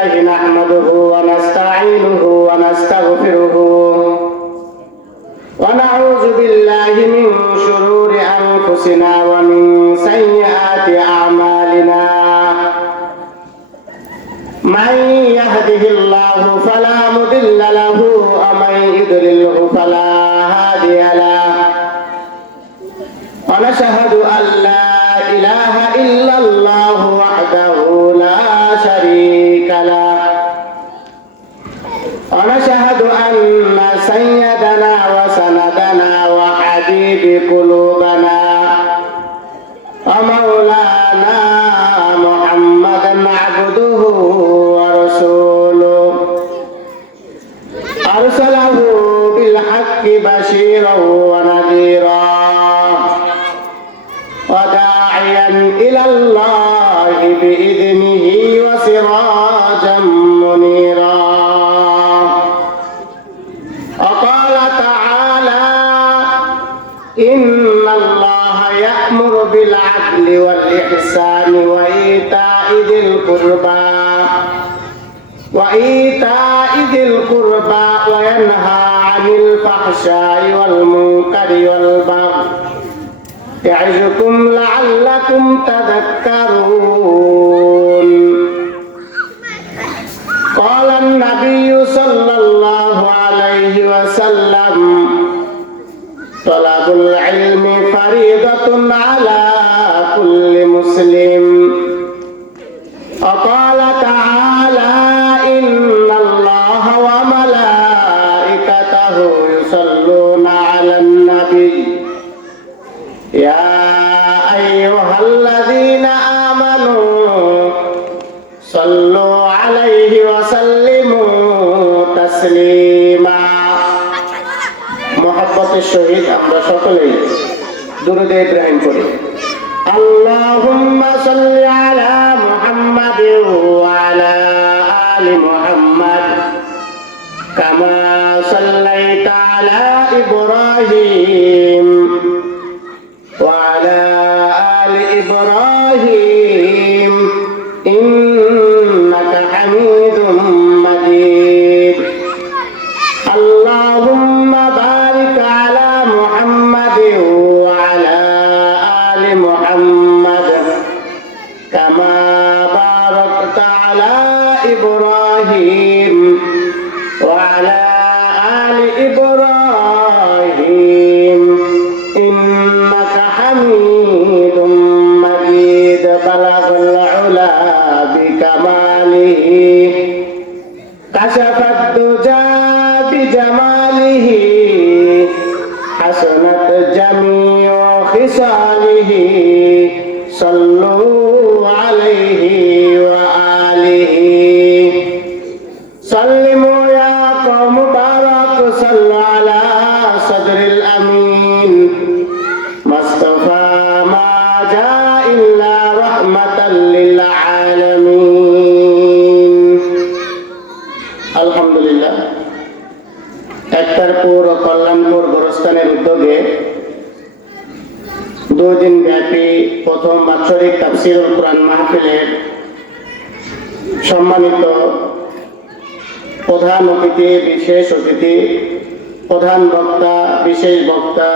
لله نحمده ونستعينه ونستغفره ونعوذ بالله من شرور أنفسنا ومن سيئات أعمالنا من يهده الله فلا مضل له ومن يضلله فلا هادي له ونشهد أن لا إله إلا الله وحده لا شريك له ونشهد أن سيدنا وسندنا وحبيب قلوبنا ومولانا محمدا عبده ورسوله أرسله بالحق بشيرا ونذيرا وداعيا إلى الله بإذنه وسراجا منيرا وقال تعالى إن الله يأمر بالعدل والإحسان وإيتاء ذي القربى وينهى عن الفحشاء والمنكر والبغي يعظكم لعلكم تذكرون قال النبي صلى الله عليه وسلم طلب العلم فريضة على كل مسلم وقال تعالى إن الله وملائكته يصلون على النبي يا أيها الذين آمنوا صلوا عليه وسلموا تسليما محبة الشهيد আমরা সকলেই দুরূদ ইব্রাহিম পড়ি اللهم صل على محمد وعلى آل محمد كما صليت على إبراهيم وعلى آل إبراهيم إنك حميد مجيد اللهم بارك على محمد وعلى آل محمد كما باركت على إبراهيم وعلى آل إبراهيم إنك حميد مجيد بلغ العلا بكماله كشف الدجى بجماله حسنت جميع خصاله صلوا عليه وآله سلموا يا قوم بارك صلوا على صدر الأمين مصطفى ما جاء إلا رحمة للعالمين الحمد لله একতারপুর ও কল্যাণপুর গোরস্থানের উদ্যোগে 2 দিন ব্যাপী প্রথম বাৎসরিক তাফসীরুল কুরআন মাহফিলের সম্মানিত প্রধান অতিথি, বিশেষ অতিথি, প্রধান বক্তা, বিশেষ বক্তা,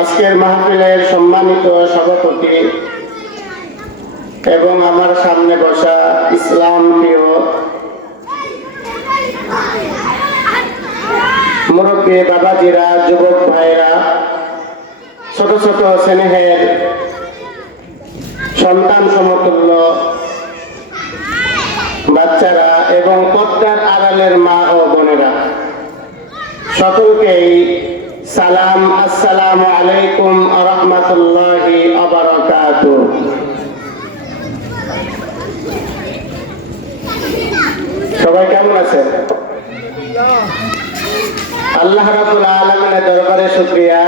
আজকের মাহফিলের সম্মানিত সভাপতি এবং আমার সামনে বসা ইসলাম প্রিয় মুরব্বী বাবাজিরা, যুবক ভাইরা, ছোট ছোট স্নেহের সন্তান সমতুল্য বাচ্চারা এবং পর্দার আড়ালের মা ও বোনেরা, সকলকেই সালাম, আসসালামু আলাইকুম ওয়া রাহমাতুল্লাহি ওয়া বারাকাতুহু। সবাই কেমন আছেন? আল্লাহ রাব্বুল আলামিনের দরবারে শুকরিয়া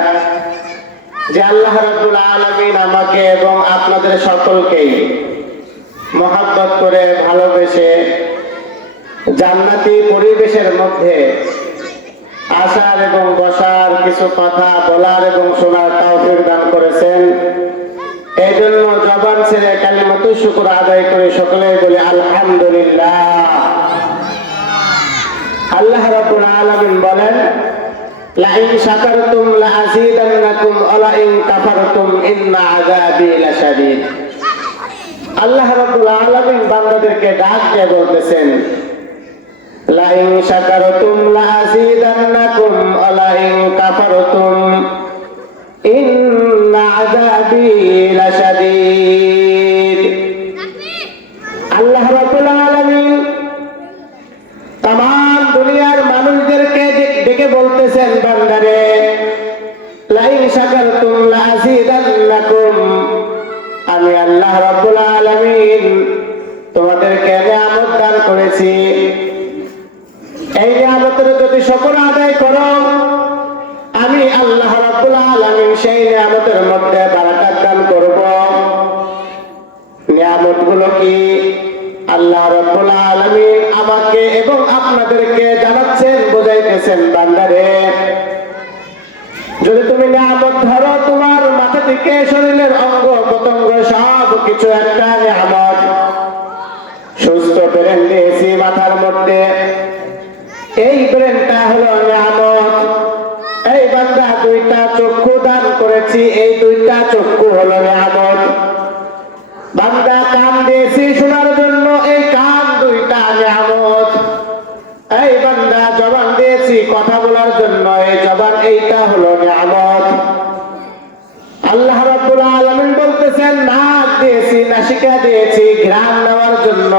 যে আল্লাহ রাব্বুল আলামিন আমাকে এবং আপনাদের সকলকেই মহব্বত করে ভালোবেসে জান্নাতি পরিবেশের মধ্যে আসার এবং বসার, কিছু কথা বলার এবং শোনার তৌফিক দান করেছেন। এই জন্য জবান ছেড়ে কালিমাতু শুকর আদায় করে সকলে বলে আলহামদুলিল্লাহ। আল্লাহ রাব্বুল আলামিন বলেন, লাইন শাকারতুম লাযীদান্নাকুম ওয়া লাইন কাফারতুম ইন্না আযাবি লাশাদীদ। আল্লাহ রাব্বুল আলামিন বান্দাদেরকে ডাক দিয়ে বলতেছেন, লাইন শাকারতুম লাযীদান্নাকুম ওয়া লাইন কাফারতুম ইন্না আযাবি লাশাদীদ। আল্লাহ রাব্বুল আলামিন तमाम দুনিয়ার মানুষদেরকে ডেকে বলতেছেন, বান্দারে লাইন শাকারতুম লাযীদান্নাকুম, আমি আল্লাহ রাব্বুল আলামিন তোমাদেরকে নিয়ামত দান করেছি, এই নিয়ামতের যদি শুকর আদায় করো আমি আল্লাহ রাব্বুল আলামিন সেই নিয়ামতের মধ্যে বারাকাত দান করব। নিয়ামতগুলো কি? আল্লাহ রাব্বুল আলামিন আমাকে এবং আপনাদেরকে জানাচ্ছেন, বোঝাইতেছেন, বান্দারে যদি তুমি নিয়ামত ধরো, তোমার মাথা থেকে শরীরের অঙ্গ প্রত্যঙ্গ সব কিছু একটা নিয়ামত। সুস্থ ব্রেন দিয়েছি মাথার মধ্যে, এই ব্রেনটা হলো নিয়ামত। এই বান্দা দুইটা চক্ষু দান করেছি, এই দুইটা চক্ষু হলো নিয়ামত। বান্দা কান দিয়েছি শোনার জন্য, এই কান দুইটা নিয়ামত। এই বান্দা জবান দিয়েছি কথা বলার জন্য, এই জবান এইটা হলো নিয়ামত। আল্লাহ রাব্বুল আলামিন বলতেছেন, নাক দিয়েছি, নাসিকা দিয়েছি ঘ্রাণ নেওয়ার জন্য,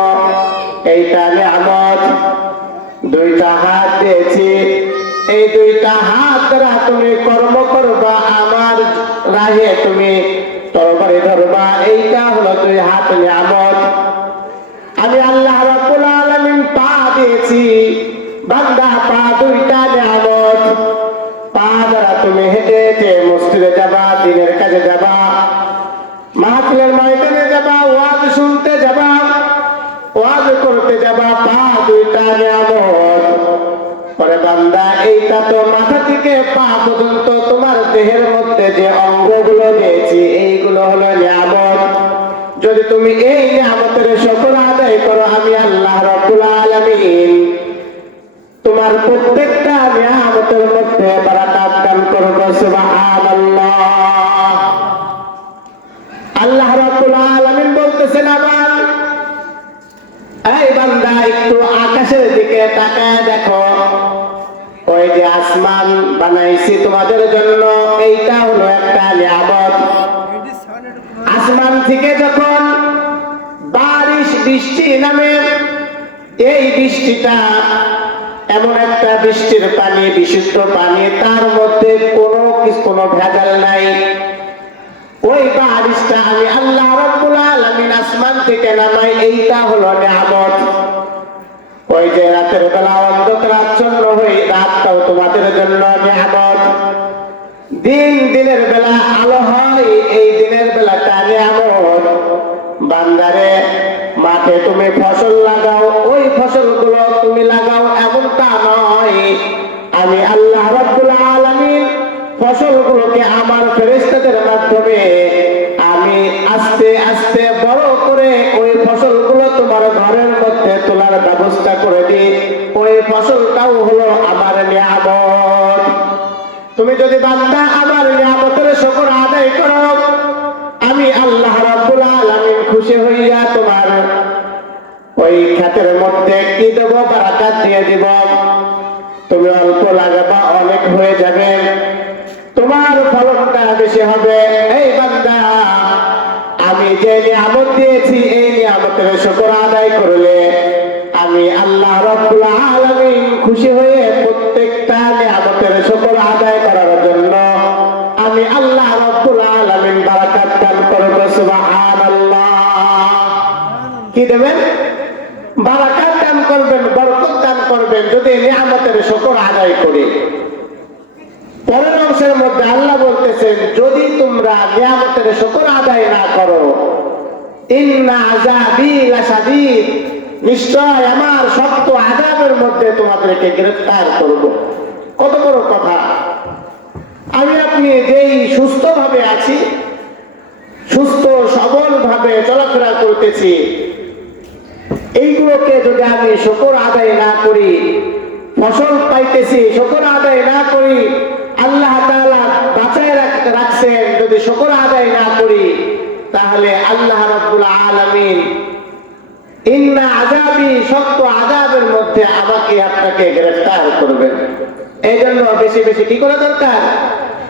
এইটা নিয়ামত। দুইটা হাত দিয়েছি, এই দুইটা হাত দ্বারা তুমি কর্ম করবা, আমার রাহে তুমি তরবারি ধরবা, এইটা হলো দুই হাত নিয়ামত। আমি আল্লাহ রাব্বুল আলামিন পা দিয়েছি, বান্দা পা দুইটা নিয়ামত। পা দ্বারা তুমি হেঁটে হেঁটে মসজিদে যাবা, দিনের কাজে যাবা, মাহফিলের ময়দানে যাবা, ওয়াজ শুনতে যাবা, ওয়াজ করতে যাবা, পা দুইটা নিয়ামত। পরে বান্দা এইটা তো মাথা থেকে পা পর্যন্ত তোমার দেহের মধ্যে যে অঙ্গগুলো দিয়েছি, এইগুলো হলো নিয়ামত। যদি তুমি এই নিয়ামতের শুকর আদায় করো, আমি আল্লাহ রাব্বুল আলামিন তোমার প্রত্যেকটা নিয়ামতের মধ্যে বারাকাত দান করব। সুবহানাল্লাহ। আল্লাহ রাব্বুল আলামিন বলতেছেন আবার, এই বান্দা একটু আকাশের দিকে তাকায় দেখো, ওই যে আসমান বানাইছি তোমাদের জন্য, এইটা হলো একটা নিয়ামত। আসমান থেকে যখন বারিশ বৃষ্টি নামে, এই বৃষ্টিটা এমন একটা বৃষ্টির পানি, বিশুদ্ধ পানি, তার মধ্যে কোনো ভেজাল নাই। ওই বারিশটা আমি আল্লাহ রাব্বুল আলামিন আসমান থেকে নামাই, এইটা হলো নিয়ামত। ওই যে রাতের বেলা অন্ধকার আচ্ছন্ন হয়ে, রাতটাও তোমাদের জন্য নিয়ামত। দিনের বেলা আলো হয়, এই দিনের বেলাটা নিয়ামত। বান্দারে মাঠে তুমি ফসল লাগাও, ওই ফসলগুলো তুমি লাগাও এমনটা নয়, আমি আল্লাহ রাব্বুল আলামিন ফসলগুলোকে আমার ফেরেশতাদের মাধ্যমে আমি আস্তে আস্তে বড় করে ওই ফসলগুলো তোমার ঘরের মধ্যে তোলার ব্যবস্থা করে দিই। ওই ফসলটাও হলো আমার নিয়ামত। তুমি যদি বান্দা আমার নিয়ামতের শুকর আদায় করো, আমি আল্লাহ রাব্বুল আলামিন খুশি হইয়া তোমার ওই ক্ষেতের মধ্যে কি দেব? বারাকাত দিয়ে দিব। তুমি অল্প লাগাবা, অনেক হয়ে যাবে, তোমার ফলনটা বেশি হবে। এই বান্দা আমি যে নিয়ামত দিয়েছি, এই নিয়ামতের শুকর আদায় করলে আমি আল্লাহ রাব্বুল আলামিন খুশি হয়ে প্রত্যেকটা নিয়ামতের শুকর আদায় করার জন্য আমি আল্লাহ রাব্বুল আলামিন বারাকাত দান করব। সুবহানাল্লাহ। কি দেবেন? বারাকাত দান করবেন, বরকত দান করবেন যদি নিয়ামতের শুকর আদায় করি। পরের অংশের মধ্যে আল্লাহ বলতেছেন, যদি তোমরা নিয়ামতের শুকর আদায় না করো, ইন্না আযাবি লাশাদীদ, নিশ্চয় আমার শক্ত আযাবের মধ্যে তোমাদেরকে গ্রেফতার করব। কত বড় কথা! আমি আপনি যেই সুস্থ ভাবে আছি, সুস্থ সবল ভাবে চলাফেরা করতেছি, এইগুলোকে যদি আমি শুকর আদায় না করি, ফসল পাইতেছি শুকর আদায় না করি, আল্লাহ তাআলা বাঁচায় রাখছেন, যদি শুকর আদায় না করি, তাহলে আল্লাহ রাব্বুল আলামিন ইন্না আযাবি, সত্য আযাবের মধ্যে আমাকে আপনাকে গ্রেফতার করবেন। এই জন্য বেশি বেশি কি করা দরকার?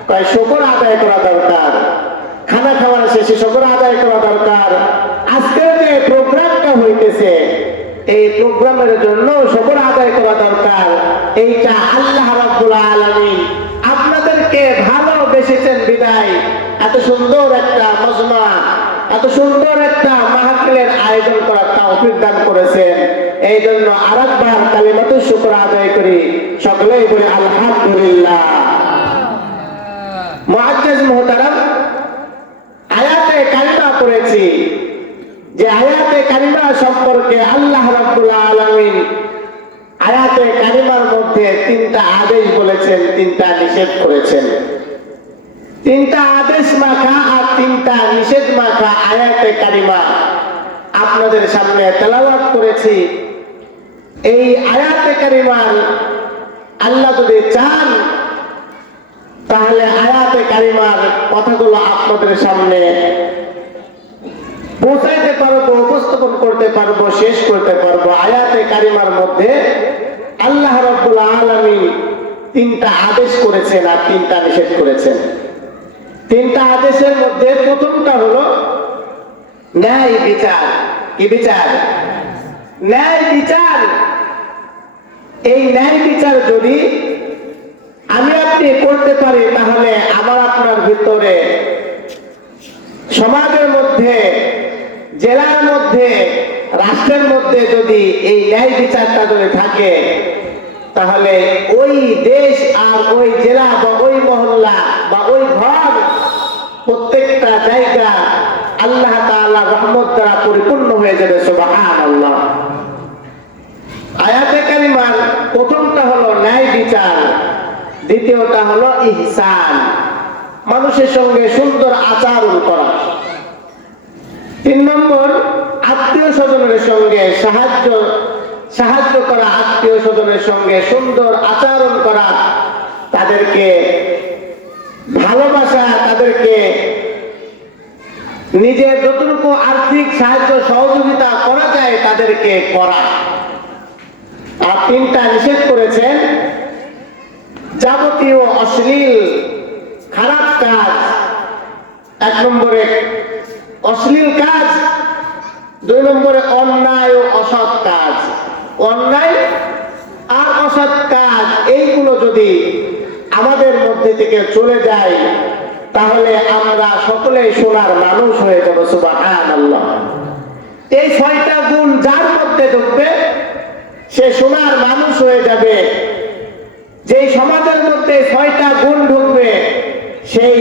কয় শুকর আদায় করা দরকার, খানা খাওয়ার শেষে শুকর আদায় করা দরকার। আজকের যে প্রোগ্রামটা হইতেছে, এই প্রোগ্রামের জন্য শুকর আদায় করা দরকার। এইটা আল্লাহ রাব্বুল আলামিন আপনাদেরকে ভালোবেসেছেন বিদায় এত সুন্দর একটা মজমা, এত সুন্দর একটা মাহফিলের আয়োজন করার তৌফিক দান করেছেন। এই জন্য আরেকবার কালিমাতুশ শুকর আদায় করি, সকলেই বলি আলহামদুলিল্লাহ। মুআজ্জাজ মুহতারাম, আয়াতে কারিমা পড়েছি, যে আয়াতে কারিমা সম্পর্কে আল্লাহ রাব্বুল আলামিন আয়াতে কারিমার মধ্যে তিনটা আদেশ বলেছেন, তিনটা নিষেধ করেছেন। তিনটা আদেশ মাখা আর তিনটা নিষেধ মাখা আয়াতে কারিমা আপনাদের সামনে তেলাওয়াত করেছি। এই আয়াতে কারিমার আল্লাহ যদি চান, তাহলে আয়াতে কারিমার কথাগুলো আপনাদের সামনে পৌঁছাইতে পারবো, উপস্থাপন করতে পারবো, শেষ করতে পারবো। আয়াতে কারিমার মধ্যে আল্লাহ রাব্বুল আলামিন তিনটা আদেশ করেছেন আর তিনটা নিষেধ করেছেন। তিনটা আদেশের মধ্যে প্রথমটা হলো ন্যায় বিচার। কি বিচার? ন্যায় বিচার। এই ন্যায় বিচার যদি আমি আপনি করতে পারি, তাহলে আমার আপনার ভিতরে, সমাজের মধ্যে, জেলার মধ্যে, রাষ্ট্রের মধ্যে যদি এই ন্যায় বিচারটা যদি থাকে, তাহলে ওই দেশ আর ওই জেলা বা ওই মহল্লা বা ওই ঘর, প্রত্যেকটা জায়গা আল্লাহ তাআলা রহমত দ্বারা পরিপূর্ণ হয়ে যাবে। সুবহানাল্লাহ। আয়াতে কারিমার প্রথমটা হলো ন্যায় বিচার, দ্বিতীয়টা হলো ইহসান, মানুষের সঙ্গে সুন্দর আচরণ করা। 3 নম্বর আত্মীয় স্বজনের সঙ্গে সাহায্য করা, আত্মীয় স্বজনের সঙ্গে সুন্দর আচরণ করা, তাদেরকে ভালোবাসা, তাদেরকে নিজের যতটুকু আর্থিক সাহায্য সহযোগিতা করা যায় তাদেরকে করা। আর তিনটা নিষেধ করেছেন, যাবতীয় অশ্লীল খারাপ কাজ। 1 নম্বরে অশ্লীল কাজ, 2 নম্বরে অন্যায় ও অসৎ কাজ। অন্যায় আর অসৎ কাজ এইগুলো যদি আমাদের মধ্যে থেকে চলে যায়, তাহলে আমরা সকলেই সোনার মানুষ হয়ে যাব। সুবহানাল্লাহ। এই 6টা গুণ যার মধ্যে ঢুকবে, সে সোনার মানুষ হয়ে যাবে। যেই সমাজের মধ্যে 6টা গুণ ঢুকবে, সেই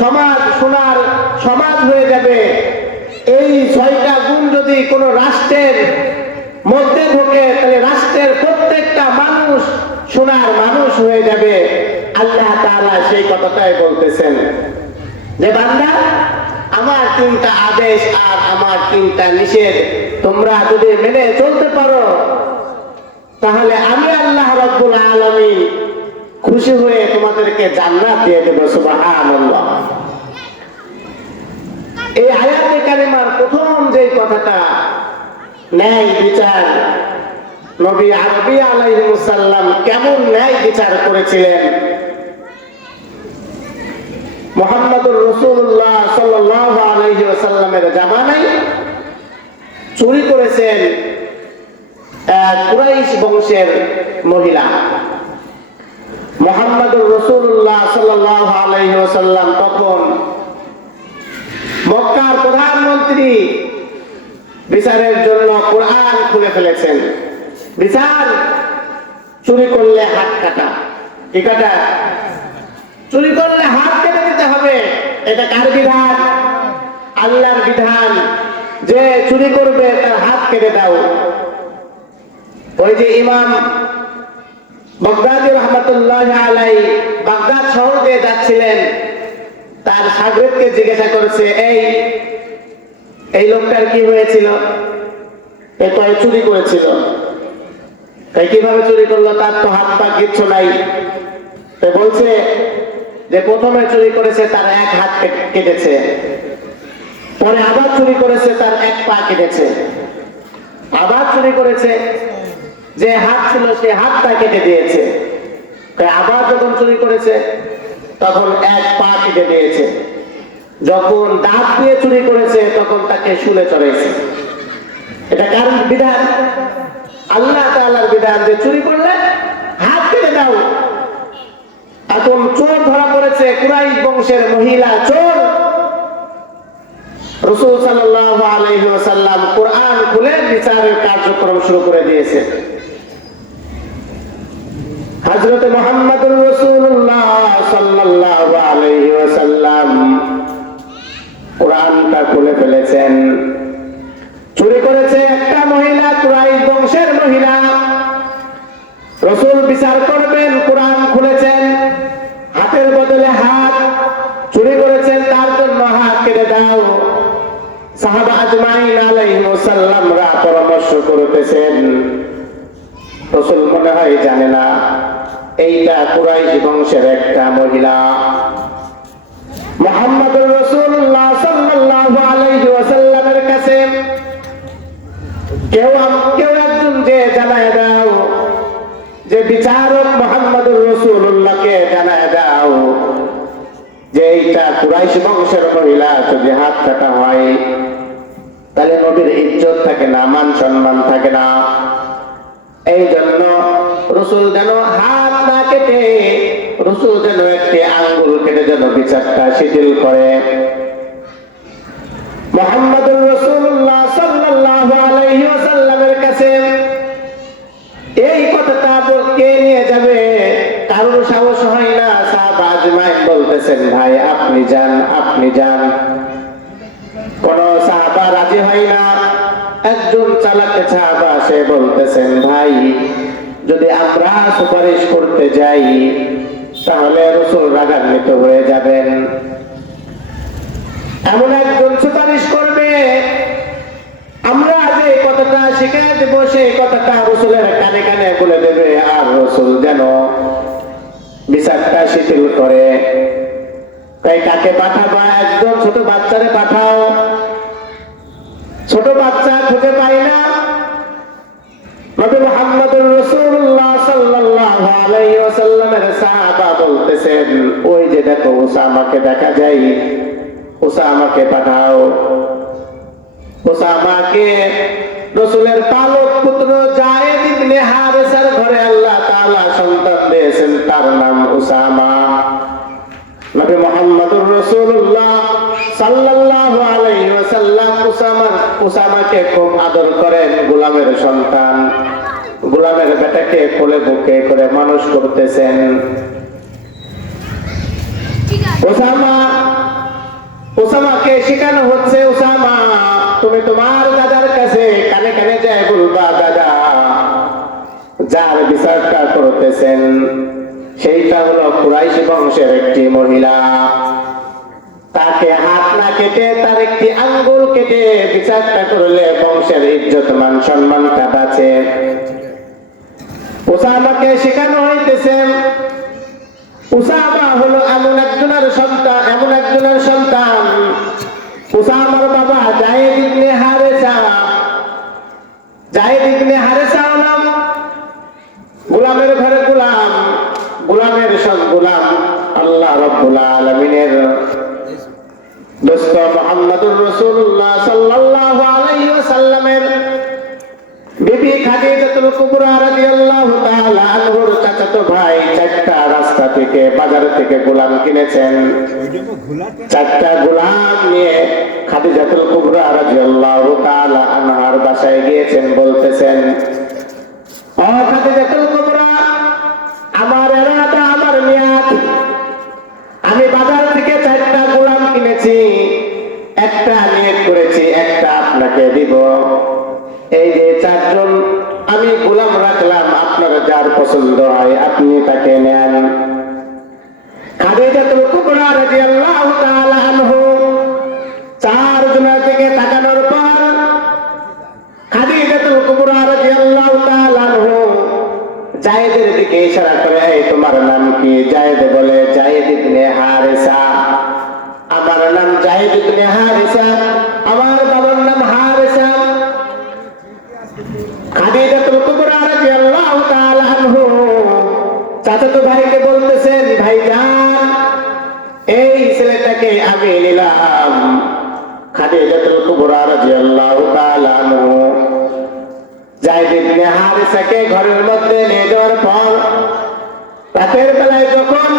সমাজ সোনার সমাজ হয়ে যাবে। এই 6টা গুণ যদি কোনো রাষ্ট্রের মধ্যে ঢোকে, তাহলে রাষ্ট্রের প্রত্যেকটা মানুষ সোনার মানুষ হয়ে যাবে। আল্লাহ তাআলা সেই কথাটাই বলতেছেন যে, বান্দা, আমার 3টা আদেশ আর আমার 3টা নিষেধ তোমরা যদি মেনে চলতে পারো, তাহলে আমি আল্লাহ রাব্বুল আলামিন খুশি হয়ে তোমাদেরকে জান্নাত দিয়ে দেব। সুবহানাল্লাহ। এই আয়াতে কারিমার প্রথম যে কথাটা ন্যায় বিচার, নবী আরবি আলাইহিস সালাম কেমন ন্যায় বিচার করেছিলেন? মুহাম্মদুর রাসূলুল্লাহ সাল্লাল্লাহু আলাইহি ওয়াসাল্লামের জামানায় চুরি করেছেন কুরাইশ বংশের মহিলা। মুহাম্মদুর রাসূলুল্লাহ সাল্লাল্লাহু আলাইহি ওয়াসাল্লাম তখন মক্কার প্রধানমন্ত্রী, বিচারের জন্য কোরআন খুলে ফেলেছেন। বিচার, চুরি করলে হাত কাটা। কি কাটা? চুরি করলে হাত কেটে দিতে হবে। এটা কার বিধান? আল্লাহর বিধান, যে চুরি করবে তার হাত কেটে দাও। ওই যে ইমাম বাগদাদি রহমাতুল্লাহ আলাইহি বাগদাদ শহর দিয়ে যাচ্ছিলেন, তার শাগরেদকে জিজ্ঞাসা করেছে, এই লোকটার কি হয়েছিল? এরপরে চুরি করেছিল। তাই কিভাবে চুরি করলো? তার তো হাত পা কিচ্ছু নাই। তো বলছে যে প্রথমে চুরি করেছে, তার এক হাত কেটেছে, পরে আবার চুরি করেছে, তার এক পা কেটেছে, আবার চুরি করেছে, যে হাত ছিল সে হাতটা কেটে দিয়েছে, তাই আবার যখন চুরি করেছে তখন এক পা কেটে দিয়েছে, যখন দাঁত দিয়ে চুরি করেছে তখন তাকে শুলে চড়াইছে। এটা কার বিধান? আল্লাহ তাআলার বিধান যে চুরি করলে হাত কেটে দাও। এখন চোর ধরা পড়েছে, কুরাইশ বংশের মহিলা চোর। রাসূল সাল্লাল্লাহু আলাইহি ওয়াসাল্লাম কোরআন খুলে বিচারের কার্যক্রম শুরু করে দিয়েছে। হযরত মুহাম্মদুর রাসূলুল্লাহ সাল্লাল্লাহু আলাইহি ওয়াসাল্লাম কোরআনটা খুলে ফেলেছেন। চুরি করেছে একটা মহিলা, কুরাইশ বংশের মহিলা। রাসূল বিচার করবেন, কোরআন খুলেছেন, হাতের বদলে হাত। চুরি করেছেন, তার জন্য হাত কেটে দাও। সাহাবা আজমাইন আলাইহিস সালামরা পরামর্শ করতেছেন। রাসূল মনে হয় জানে না এইটা কুরাইশ বংশের একটা মহিলা। মুহাম্মদুর রাসূলুল্লাহ সাল্লাল্লাহু আলাইহি ওয়াসাল্লামের কাছে কেউ একজন যে জানায় দাও, যে বিচারক মুহাম্মদুর রাসূলুল্লাহকে জানায় দাও যে এইটা কুরাইশ বংশের মহিলা। যদি হাত কাটা হয় তাহলে নবীর ইজ্জত থাকে না, মান সম্মান থাকে না। এই জন্য রাসূল যেন হাত না কেটে, রাসূল যেন একটি আঙ্গুল কেটে যেন বিচারটা শিথিল করে। মুহাম্মদুর রাসূলুল্লাহ সাল্লাল্লাহু আলাইহি ওয়াসাল্লামের কাছে এই কথাটা কে নিয়ে যাবে? কারোর সাহস হয় না। সাহাবা আজমাইন বলতেছেন, ভাই আপনি যান, আপনি যান। কোন সাহাবা রাজি হয় না। একজন চালাক সাহাবা সে বলতেছেন, ভাই যদি আমরা সুপারিশ করতে যাই তাহলে রাসূল রাগান্বিত হয়ে যাবেন। এমন একজন সুপারিশ করবে, আমরা যে কথাটা শিখাই দেব সেই কথাটা রাসূলের কানে কানে বলে দেবে, আর রাসূল যেন বিচারটা শিথিল করে। তাই কাকে পাঠাবা? একজন ছোট বাচ্চারে পাঠাও। ছোট বাচ্চা খুঁজে পাই না। নবী মুহাম্মদুর রাসূলুল্লাহ সাল্লাল্লাহু আলাইহি ওয়াসাল্লামের সাহাবা বলতেছেন, ওই যে দেখো উসামাকে দেখা যায়, উসামাকে পাঠাও। উসামাকে রাসূলের পালক পুত্র যায়েদ ইবনে হারেসার ঘরে আল্লাহ তাআলা সন্তান দিয়েছেন, তার নাম উসামা। নবী মুহাম্মদুর রাসূলুল্লাহ সাল্লাল্লাহু আলাইহি ওয়াসাল্লাম উসামাকে খুব আদর করেন। গোলামের সন্তান, গোলামের বেটাকে কোলে বুকে করে মানুষ করতেছেন। উসামাকে শেখানো হচ্ছে, উসামা তুমি তোমার দাদার কাছে কানে কানে যায় বলবা, দাদা যার বিচারটা করতেছেন সেইটা হলো কুরাইশ বংশের একটি মহিলা। তাকে হাত না কেটে তার একটি আঙ্গুল কেটে বিচারটা করলে বংশের ইজ্জত মান সম্মানটা বাঁচে। উসামাকে শেখানো হইতেছে, উসামা হলো এমন একজনের সন্তান। উসামার বাবা যায়েদ ইবনে হারেসা। যায়েদ ইবনে হারেসা হলো গোলামের ঘরে গোলাম, গোলামের সব গোলাম। আল্লাহ রাব্বুল আলামিনের দোস্ত মুহাম্মদুর রাসূলুল্লাহ সাল্লাল্লাহু আলাইহি ওয়াসাল্লামের বিবি খাদিজাতুল কুবরা রাদিয়াল্লাহু তাআলা আনহুর চাচাতো ভাই চারটা রাস্তা থেকে বাজার থেকে গোলাম কিনেছেন। চারটা গোলাম নিয়ে খাদিজাতুল কুবরা রাদিয়াল্লাহু তাআলা আনহার বাসায় গিয়েছেন। বলতেছেন, ও খাদিজাতুল কুবরা, আমার এরাদা, আমার নিয়ত, আমি বাজার থেকে চারটা গোলাম কিনেছি, একটা নিয়ত করেছি একটা আপনাকে দিব। এই যে চারজন আমি গোলাম রাখলাম, আপনার যার পছন্দ হয় আপনি তাকে নেন। খাদিজাতুল কুবরা কুবরা রাদিয়াল্লাহু তাআলা আনহু চারজনের দিকে তাকানোর পর খাদিজাতুল কুবরা রাদিয়াল্লাহু তাআলা আনহু যায়েদের দিকে ইশারা করে, এই তোমার নাম কি? যায়েদ বলে, যায়েদ ইবনে হারিসা। আমার নাম যায়েদ ইবনে হারিসা, আমার বাবার নাম হারিসা। খাদিজাতুল কুবরা রাদিয়াল্লাহু তাআলা আনহু চাচাতো ভাইকে বলতেছেন, ভাইজান এই ছেলেটাকে আমি নিলাম। খাদিজাতুল কুবরা রাদিয়াল্লাহু তাআলা আনহু যায়েদ ইবনে হারিসাকে ঘরের মধ্যে নিয়ে যাওয়ার পর রাতের বেলায় যখন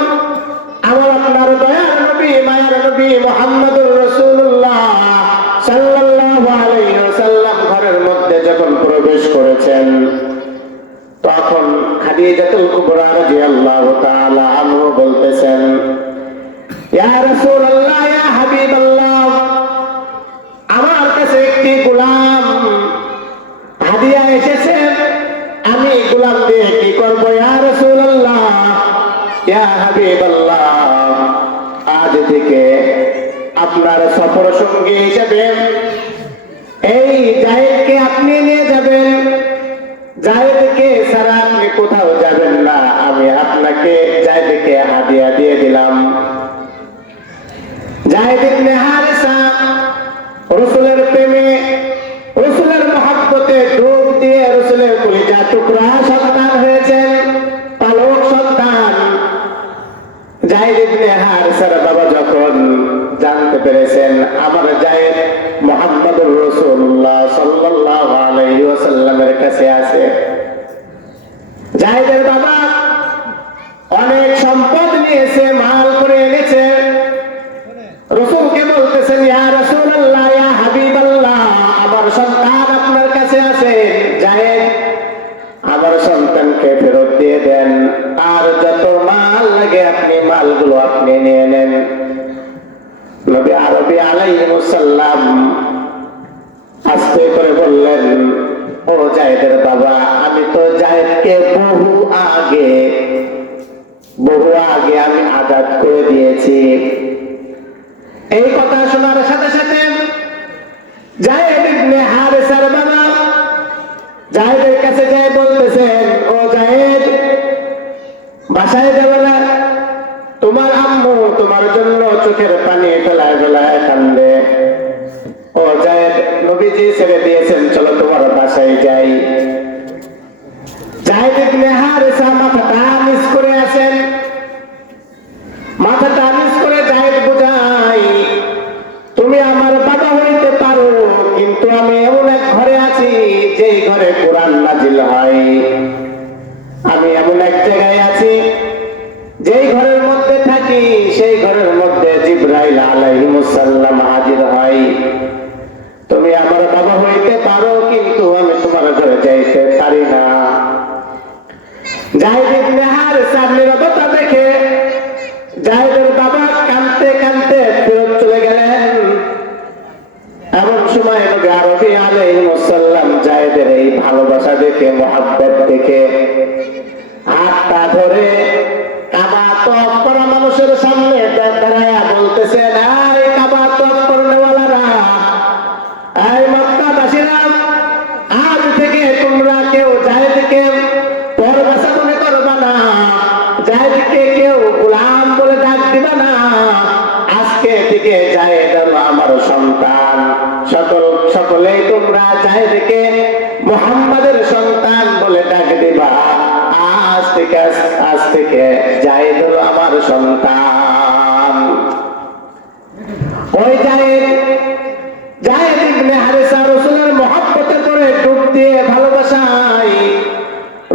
আমার আপনার দয়ার নবী মায়ার নবী মুহাম্মদুর রাসূলুল্লাহ সাল্লাল্লাহু আলাইহি ওয়াসাল্লাম ঘরের মধ্যে যখন প্রবেশ করেছেন, তখন খাদিজাতুল কুবরা রাদিয়াল্লাহু তাআলা আনহু বলতেছেন, ইয়া রাসূলুল্লাহ, ইয়া হাবিবাল্লাহ, আমার কাছে একটি গোলাম হাদিয়া এসেছে, আমি গোলাম দিয়ে কি করব? ইয়া রাসূলুল্লাহ, ইয়া হাবিবাল্লাহ, আজ থেকে আপনার সফর সঙ্গী হিসেবে এই যায়েদকে আপনি নিয়ে যাবেন। যায়েদকে ছাড়া আপনি কোথাও যাবেন না। আমি আপনাকে যায়েদকে হাদিয়া দিয়ে দিলাম। যায়েদ ইবনে হারিসা রাসূলের প্রেমে, রাসূলের মহব্বতে ডুব দিয়ে রাসূলের কলিজা টুকরা সন্তান হয়েছেন, পালক সন্তান। যায়েদ ইবনে হারিসার বাবা যখন জানতে পেরেছেন আমার যায়েদ মুহাম্মদুর রাসূলুল্লাহ সাল্লাল্লাহু আলাইহি ওয়াসাল্লামের কাছে আছে, যায়েদের বাবা অনেক সম্পদ নিয়েছে, মাল করে এনেছে, রাসূলকে বলতেছেন, ইয়া রাসূলুল্লাহ, ইয়া হাবিবাল্লাহ, আমার সন্তান আপনার কাছে আছে, যায়েদ আমার সন্তানকে ফেরত দিয়ে দেন, আর যত মাল লাগে আপনি মালগুলো আপনি নিয়ে নেন। নবী আরবি আলাইহিস সালাম আস্তে করে বললেন, ও যায়েদের বাবা, আমি তো যায়েদকে বহু আগে আমি আজাদ করে দিয়েছি। এই কথা শোনার সাথে সাথে যায়েদ ইবনে হারিসার বাবা যায়েদের কাছে যায় বলতেছেন, ও যায়েদ, বাসায় যাবে না? তোমার আম্মু তোমার জন্য চোখের পানি ফেলায় ফেলায় কান্দে। ও যায়েদ, নবীজি ছেড়ে দিয়েছেন, চলো তোমার বাসায় যাই। যায়েদ ইবনে হারিসা মাথাটা নিচ করে আছেন, মাথাটা নিচ করে যায়েদ বুঝাই, তুমি আমার বাবা হইতে পারো, কিন্তু আমি এমন এক ঘরে আছি যেই ঘরে কোরআন নাজিল হয়। আমি এমন এক জায়গায় আছি যেই ঘরের মধ্যে থাকি, সেই ঘরের মধ্যে জিবরাইল আলাইহিস সালাম হাজির হয়। তুমি আমার বাবা হইতে পারো, কিন্তু আমি তোমার ঘরে যাইতে পারি না। যায়েদ ইবনে হারিসার নীরবতা দেখে যায়েদের বাবা কাঁদতে কাঁদতে ফেরত চলে গেলেন। এমন সময় নবী আরবি আলাইহিস সালাম যায়েদের এই ভালোবাসা দেখে, মহব্বত দেখে হাতটা ধরে কাবা তওয়াফ করা মানুষের সামনে দাঁড়ায়া বলতেছেন, এই কাবা তওয়াফ করনেওয়ালারা, এই মক্কাবাসীরা, আজ থেকে তোমরা কেউ যায়েদকে পরবাসা মনে করবা না, যায়েদকে কেউ গোলাম বলে ডাক দিবা না। আজকে থেকে যায়েদ হলো আমার সন্তান। সকলেই তোমরা যায়েদকে মুহাম্মাদের সন্তান বলে ডাক দিবা। আজ থেকে যায়েদ হলো আমার সন্তান। ওই যায়েদ ইবনে হারিসা রাসূলের মহব্বতে পড়ে ডুব দিয়ে ভালোবাসায়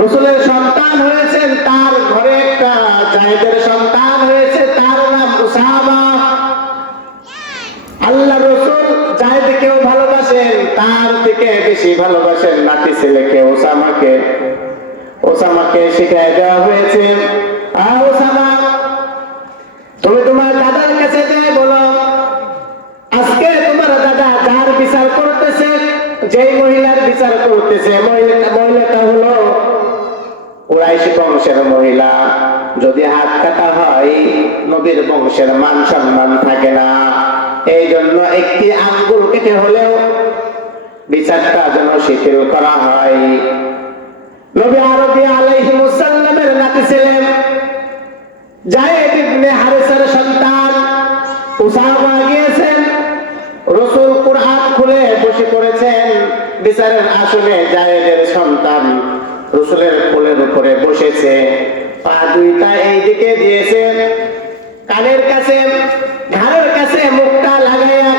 রাসূলের সন্তান হয়েছেন। তার ঘরে একটা যায়েদের সন্তান হয়েছে, তার নাম উসামা। আল্লাহ রাসূল যায়েদকেও ভালোবাসেন, তার থেকে বেশি ভালোবাসেন নাতি ছেলেকে ওসামাকে শিখায় দেওয়া হয়েছে, ওসামা, তুমি তোমার দাদার কাছে যেয়ে বলো, আজকে তোমার দাদা যার বিচার করতেছে, যেই মহিলার বিচার করতেছে, মহিলাটা হলো কুরাইশ বংশের মহিলা। যদি হাত কাটা হয় নবীর বংশের মান সম্মান থাকে না। এই জন্য একটি আঙ্গুল কেটে হলেও বিচারটা যেন শিথিল করা হয়। নবী আরবী আলাইহিস সালামের নাতি ছিলেন যায়েদ ইবনে হারেসার সন্তান উসামা গিয়েছেন। রাসূল কুরআন খুলে বসে পড়েছেন বিচারের আসনে। জায়েদের সন্তান রাসূলের কোলের উপরে বসেছে, পা দুইটা এইদিকে দিয়েছেন, কানের কাছে ঘাড়ের কাছে মুখটা লাগাইয়া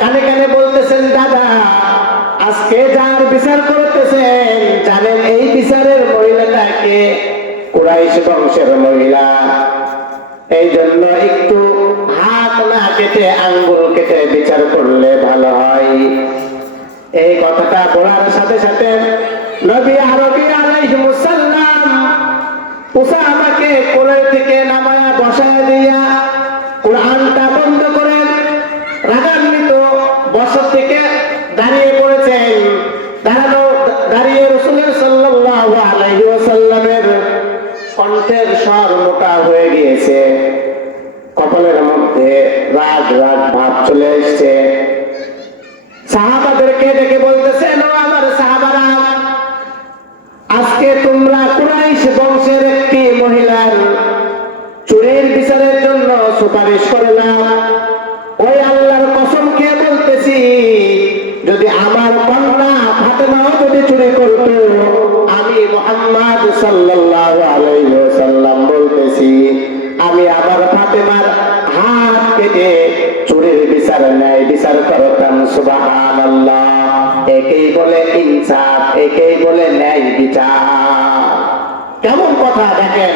কানে কানে বলতেছেন, দাদা আজকে যার বিচার করতেছেন জানেন এই বিচারের মহিলাটাকে? কুরাইশ বংশের মহিলা। এই জন্য একটু হাত না কেটে আঙ্গুল কেটে বিচার করলে ভালো হয়। এই কথাটা বলার সাথে সাথে নবী আরবী আলাইহিস সালাম উসামাকে কোলের থেকে নামায়া বসায় দিয়া কুরআনটা বন্ধ করে রাগান্বিত বসা থেকে দাঁড়িয়ে পড়েছেন। দাঁড়িয়ে রাসূল সাল্লাল্লাহু আলাইহি ওয়াসাল্লামের কণ্ঠের স্বর মোটা হয়ে গিয়েছে, কপালের মধ্যে রাগ রাগ ভাব চলে এসছে। সাহাবাদেরকে ডেকে বলতেছেন, ও আমার সাহাবারা, আজকে তোমরা কুরাইশ বংশের একটি মহিলার চুরির বিচারের জন্য সুপারিশ করলাম। ওই আল্লাহর কসম খেয়ে বলতেছি, যদি আমার কন্যা ফাতেমাও যদি চুরি করত, আমি মুহাম্মদ সাল্লাল্লাহু আলাইহি ওয়াসাল্লাম বলতেছি, আমি আমার ফাতেমার হাত কেটে চুরির বিচার ন্যায় বিচার করতাম। সুবহানাল্লাহ। একেই বলে ইনসাফ, একেই বলে ন্যায় বিচার। কেমন কথা দেখেন।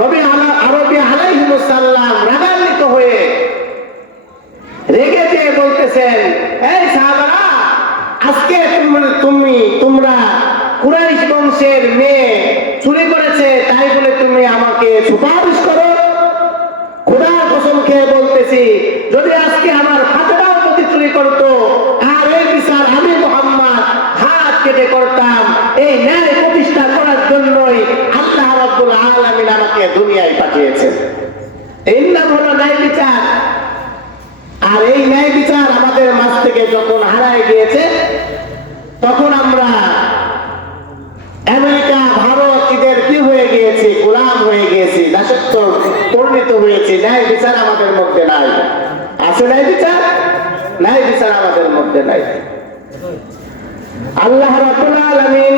নবী আরবী আলাইহিস সালাম রাগান্বিত হয়ে রেগে যেয়ে বলতেছেন, এই সাহাবারা, আজকে তোমরা কুরাইশ বংশের মেয়ে চুরি করেছে তাই বলে তুমি আমাকে সুপারিশ করো? খোদার কসম খেয়ে বলতেছি, যদি আজকে আমার ফাতেমাও যদি চুরি করতো আর এই বিচার আমি মুহাম্মদ হাত কেটে করতাম। এই ন্যায় প্রতিষ্ঠা করার জন্যই আল্লাহ রাব্বুল আলামিন আমাকে দুনিয়ায় পাঠিয়েছেন। এই নাম হলো ন্যায় বিচার। আর এই ন্যায় বিচার আমাদের মাঝ থেকে যখন হারায় গিয়েছে, তখন আমরা আমেরিকা ভারত এদের কি হয়ে গিয়েছি? গোলাম হয়ে গিয়েছি, দাসত্ব পরিণত হয়েছি। ন্যায় বিচার আমাদের মধ্যে নাই। আছে ন্যায় বিচার? ন্যায় বিচার আমাদের মধ্যে নাই। আল্লাহ রাব্বুল আলামিন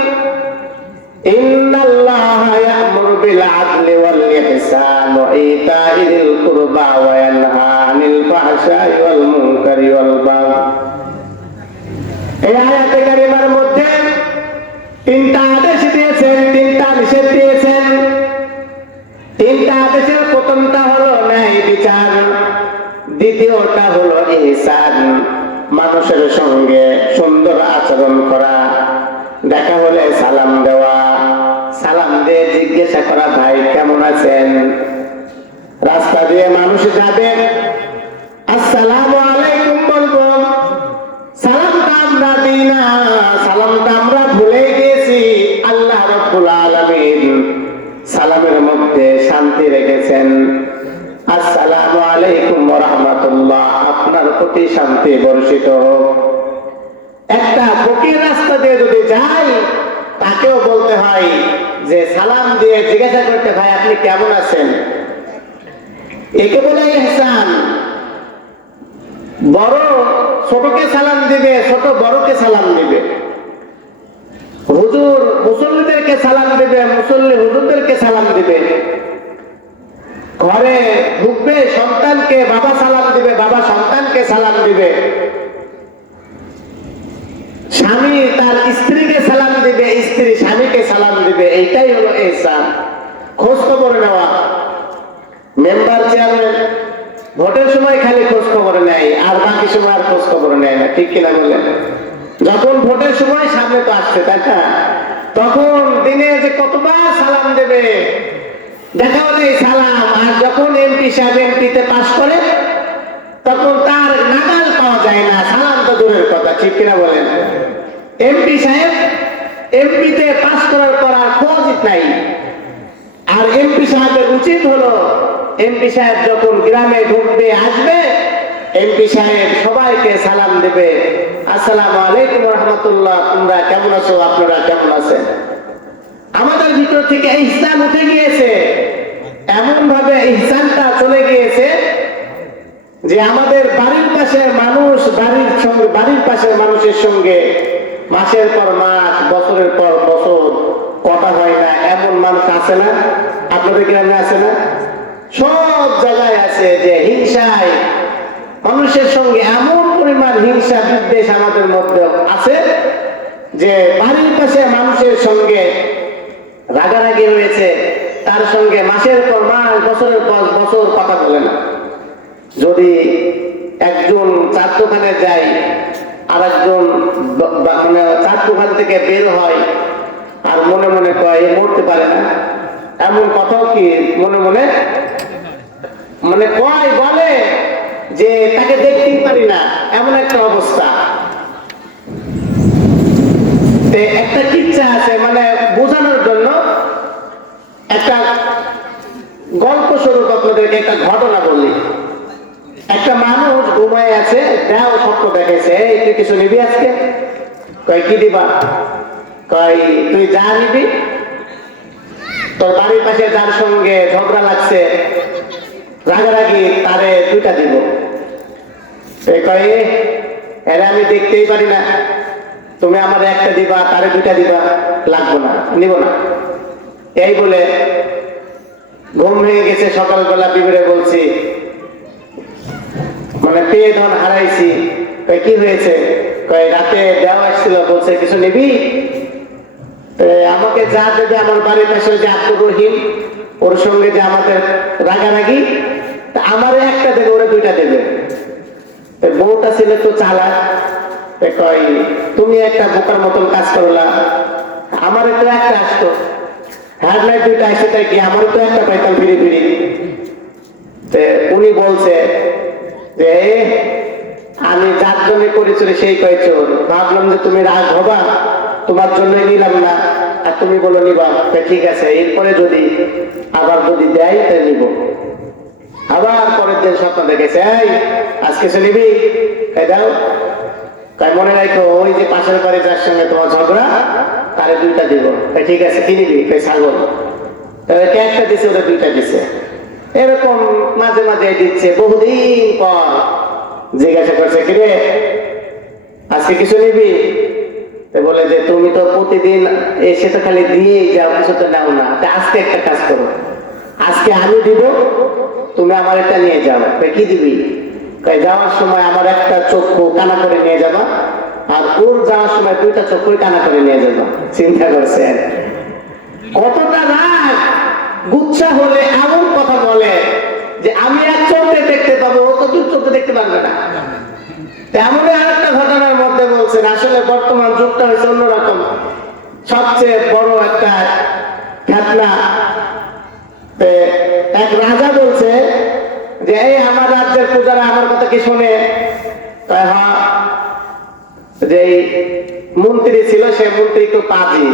ইন্নাল্লাহা ইয়া'মুরু বিল আদলি ওয়াল ইহসান ওয়া ইতা'i যিল কুরবা ওয়া ইয়ানহা আনিল ফাহশাই ওয়াল মুনকারি ওয়াল বাগই। এই আয়াতে কারিমার মধ্যে তিনটা আদেশ দিয়েছেন, তিনটা নিষেধ দিয়েছেন। তিনটা আদেশের প্রথমটা হলো ন্যায় বিচার, দ্বিতীয়টা হলো ইহসান, মানুষের সঙ্গে সুন্দর আচরণ করা, দেখা হলে সালাম দেওয়া, সালাম দিয়ে জিজ্ঞাসা করা, ভাই কেমন আছেন? রাস্তা দিয়ে মানুষ যাবে, আসসালামু আলাইকুম বলবো, সালামটা আমরা দিই না, সালামটা আমরা ভুলে গেছি। আল্লাহ রাব্বুল আলামিন সালামের মধ্যে শান্তি রেখেছেন। আসসালামু আলাইকুম ওয়া রাহমাতুল্লাহ, আপনার প্রতি শান্তি বর্ষিত হোক। একটা ফকির রাস্তা দিয়ে যদি যাই, তাকেও বলতে হয় যে সালাম দিয়ে জিজ্ঞাসা করতে, ভাই আপনি কেমন আছেন? একে বলে ইহসান। বড় ছোটকে সালাম দিবে, ছোট বড়কে সালাম দিবে। হুজুর মুসল্লিদেরকে সালাম দিবে, মুসল্লি হুজুরদেরকে সালাম দিবে। ঘরে ঢুকবে, সন্তানকে বাবা সালাম দিবে, বাবা সন্তানকে সালাম দিবে। স্বামী তার স্ত্রীকে সালাম দিবে, স্ত্রী স্বামীকে সালাম দিবে। এইটাই হলো ইহসান। খোঁজ খবর নেওয়া। মেম্বার চেয়ারম্যান ভোটের সময় খালি খোঁজ খবর নেয়, আর বাকি সময় আর খোঁজ খবর নেয় না, ঠিক কিনা বলেন? যখন ভোটের সময় সামনে তো আসছে, তাই না? তখন দিনে যে কতবার সালাম দেবে, দেখা হলে সালাম। আর যখন এমপি সাহেব এমপিতে পাস করে, তখন তার নাগাল পাওয়া যায় না, সালাম তো দূরের কথা, ঠিক কিনা বলেন? এমপি সাহেব এমপিতে পাস করার পর আর খোঁজ নাই। আর এমপি সাহেবের উচিত হলো, এমপি সাহেব যখন গ্রামে ঢুকবে আসবে, এমপি সাহেব সবাইকে সালাম দেবে, আসসালামু আলাইকুম রহমতুল্লাহ, তোমরা কেমন আছো, আপনারা কেমন আছেন। আমাদের ভিতর থেকে ইহসান উঠে গিয়েছে, এমন ভাবে ইহসানটা চলে গিয়েছে যে আমাদের বাড়ির পাশের মানুষ বাড়ির পাশের মানুষের সঙ্গে মাসের পর মাস, বছরের পর বছর কথা হয় না, এমন মানুষ আছে না? আপনাদের গ্রামে আছে না? সব জায়গায় আছে যে হিংসায় মানুষের সঙ্গে এমন পরিমাণ হিংসা বিদ্বেষ আমাদের মধ্যে আছে যে বাড়ির পাশে মানুষের সঙ্গে রাগারাগি হয়েছে, তার সঙ্গে মাসের পর মাস, বছরের পর বছর কথা বলে না। যদি একজন চার দোকানে যায়, আর একজন মানে চার দোকান থেকে বের হয় আর মনে মনে কয় এ মরতে পারে না, এমন কথাও কি মনে মনে মানে কয়, বলে যে তাকে দেখতেই পারি না, এমন একটা অবস্থা। একটা কিচ্ছা আছে, মানে বোঝানোর জন্য একটা গল্প স্বরূপ আপনাদেরকে একটা ঘটনা বলি। একটা মানুষ ঘুমায় আছে, দেও স্বপ্ন দেখেছে, এই তুই কিছু নিবি আজকে? কয় কি দিবা? কয় তুই যা নিবি, তোর বাড়ির পাশে যার সঙ্গে ঝগড়া লাগছে, রাগারাগি, তারে দুইটা দিব। কয় এরা আমি দেখতেই পারি না, তুমি আমার একটা দিবা, তারে দুইটা দিবা, লাগবো না, নিব না। এই বলে ঘুম ভেঙে গেছে, সকালবেলা বিবেরে বলছি, মানে পেয়ে ধন হারাইছি। কয় কি হয়েছে? কয় রাতে দেওয়া আসছিল, বলছে কিছু নিবি? আমাকে যা দেবে, আমার বাড়ির পাশে যে আব্দুর রহিম, ওর সঙ্গে যে আমাদের রাগারাগি, তা আমারে একটা দেবে, ওরা দুইটা দেবে। বউটা ছিল তো চালাক, কয় তুমি একটা বোকার মতন কাজ করলা, আমারে তো একটা আসতো, হ্যাঁ নাই দুইটা আসে, তাই কি আমারও তো একটা পাইতাম ফিরি ফিরি। উনি বলছে যে আমি যার জন্য করেছিল সেই কয় চোর, ভাবলাম যে তুমি রাগ হবা, তোমার জন্যই নিলাম না, আর তুমি বলো নিবা, ঠিক আছে, এরপরে যদি আবার যদি দেয় তাই নিব। আবার পরের দিন স্বপ্ন দেখেছে, এই আজকে কিছু নিবি? দাও। তাই মনে রাখো, ওই যে পাশের বাড়ি যার সঙ্গে তোমার ঝগড়া, তারে দুইটা দিব। ঠিক আছে, কি নিবি? ছাগল। কে একটা দিছে, ওটা দুইটা দিছে। এরকম মাঝে মাঝে দিচ্ছে। বহুদিন পর জিজ্ঞাসা করছে, কিরে আজকে কিছু নিবি? বলে যে তুমি তো প্রতিদিন এসে তো খালি দিয়েই যাও, কিছু তো নাও না, আজকে একটা কাজ করো, আজকে আমি দিব, তুমি আমার একটা নিয়ে যাও। কি দিবি? যাওয়ার সময় আমার একটা চক্ষু কানা করে নিয়ে যাবা, আর ওর যাওয়ার সময় দুইটা চক্ষু কানা করে নিয়ে যাবা। চিন্তা করছেন কতটা রাগ গুচ্ছা হলে এমন কথা বলে যে আমি এক চোখে দেখতে পাবো, ও তো দু চোখে দেখতে পারবে না। তেমনই আরেকটা ঘটনার মধ্যে বলছেন, আসলে বর্তমান যুগটা হয়েছে অন্যরকম। সবচেয়ে বড় একটা ঘটনা, এক রাজা বলছে যে এই আমার রাজ্যের পূজারা আমার কথা কি শোনে? হ্যাঁ। যে মন্ত্রী ছিল, সে মন্ত্রী তো পাজি,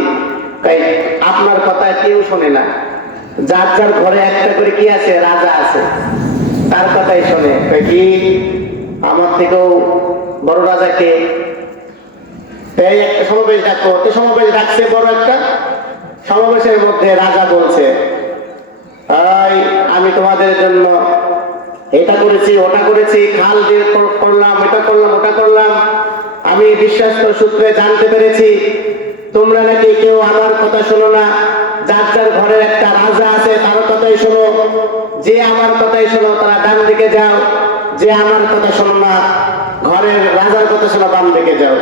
তাই আপনার কথা কেউ শোনে না, যার যার ঘরে একটা করে কি আছে, রাজা আছে, তার কথাই শোনে। কি আমার থেকেও বড় রাজাকে? এই একটা সমাবেশ ডাকো, তো সমাবেশ ডাকছে, বড় একটা সমাবেশের মধ্যে রাজা বলছে, আমি তোমাদের জন্য এটা করেছি, ওটা করেছি, খাল দিয়ে করলাম, এটা করলাম, ওটা করলাম। আমি বিশ্বাস সূত্রে জানতে পেরেছি তোমরা নাকি কেউ আমার কথা শোনো না, যার যার ঘরের একটা রাজা আছে তার কথাই শোনো, যে আমার কথাই শোনো তারা ডান দিকে যাও, যে আমার কথা শোনো না ঘরের রাজার কথা শোনো বাম দিকে যাও।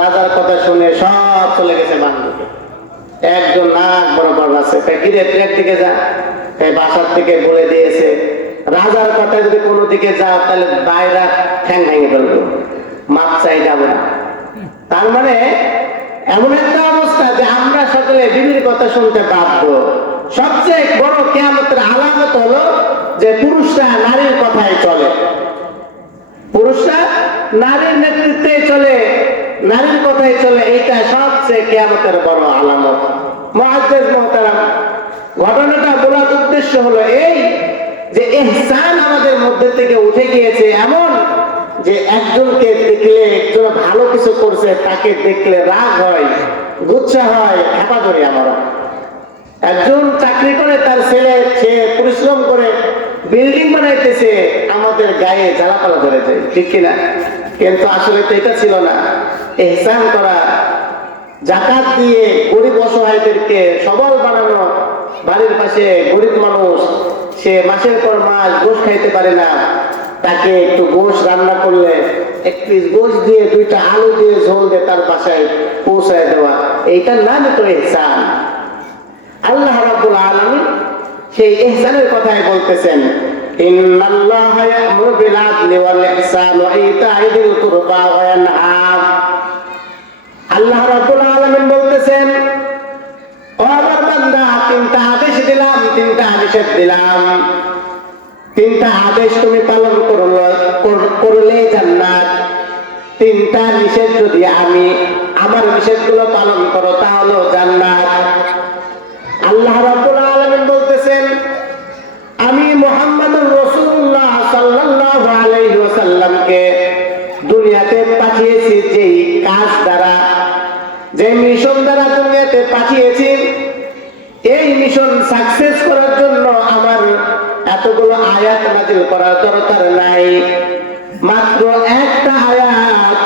রাজার কথা শুনে সব চলে গেছে বাম দিকে। একজন নাক বরাবর আছে, কিরে ট্রেন দিকে যা, বাসার থেকে বলে দিয়েছে রাজার কথা যদি কোনো দিকে যাও তাহলে বাইরা ঠ্যাং ভেঙে ফেলবো, মাপ চাই যাবো না। তার মানে এমন একটা অবস্থা যে আমরা সকলে বিবির কথা শুনতে বাধ্য। সবচেয়ে বড় কিয়ামতের আলামত হলো যে পুরুষরা নারীর কথাই চলে, পুরুষরা নারীর নেতৃত্বে চলে, নারীর কথাই চলে। এইটা সবচেয়ে কিয়ামতের বড় আলামত। মুআজ্জিজ মুহতারাম, ঘটনাটা বলার উদ্দেশ্য হলো এই যে ইহসান আমাদের মধ্যে থেকে উঠে গিয়েছে এমন যে একজনকে দেখলে একজন ভালো কিছু করছে তাকে দেখলে রাগ হয়, গুচ্ছা হয়, খেপা করি আমরা। একজন চাকরি করে তার ছেলে সে পরিশ্রম করে বিল্ডিং বানাইতেছে, আমাদের গায়ে জ্বালাপালা ধরে যায়, ঠিক কিনা? কিন্তু আসলে তো এটা ছিল না। ইহসান করা, যাকাত দিয়ে গরিব অসহায়দেরকে সবল বানানো, বাড়ির পাশে গরিব মানুষ সে মাসের পর মাস গোশ খাইতে পারে না, তাকে একটু গোশ রান্না করলে এক পিস গোশ দিয়ে 2টা আলু দিয়ে ঝোল দিয়ে তার বাসায় পৌঁছায় দেওয়া, এইটার নামই তো ইহসান। আল্লাহ রাব্বুল আলামিন সেই ইহসানের কথাই বলতেছেন, ইন্নাল্লাহা ইয়া'মুরু বিল আদলি ওয়াল ইহসানি ওয়া ইতা'i যিল কুরবা ওয়া ইয়ানহা। আল্লাহ রাব্বুল আলামিন বলতেছেন, ও আমার বান্দা, 3টা আদেশ দিলাম, 3টা নিষেধ দিলাম। 3টা আদেশ তুমি পালন করলে জান্নাত, 3টা নিষেধ যদি আমি আমার নিষেধগুলো পালন করো তাহলেও জান্নাত। আল্লাহ রাব্বুল আলামিন বলতেছেন, আমি মুহাম্মদুর রাসূলুল্লাহ সাল্লাল্লাহু আলাইহি ওয়াসাল্লামকে দুনিয়াতে পাঠিয়েছি যেই কাজ দ্বারা, যে মিশন দ্বারা দুনিয়াতে পাঠিয়েছি, এই মিশন সাকসেস করার জন্য আমার এতগুলো আয়াত নাযিল করার দরকার নাই। মাত্র একটা আয়াত,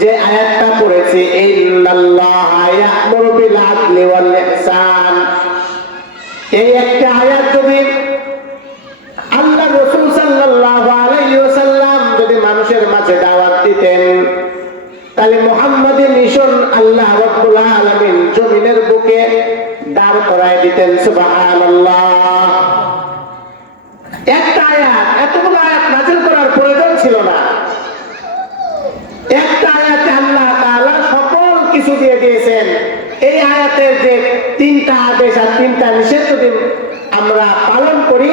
যে আয়াতটা পড়েছি, ইন্নাল্লাহা ইয়া'মুরু বিল আদলি ওয়াল ইহসান, এই একটা আয়াত যদি আল্লাহ রাসূল সাল্লাল্লাহু আলাইহি ওয়াসাল্লাম যদি মানুষের মাঝে দাওয়াত দিতেন, তাহলে মুহাম্মাদি মিশন আল্লাহ রাব্বুল আলামিন জমিনের বুকে দাঁড় করায় দিতেন। সুবহানাল্লাহ। একটা আয়াত, এতগুলো আয়াত নাযিল করার প্রয়োজন ছিল না। একটা আয়াতে আল্লাহ তাআলা সকল কিছু দিয়ে দিয়েছেন। এই আয়াতের যে 3টা আদেশ আর 3টা নিষেধ যদি আমরা পালন করি,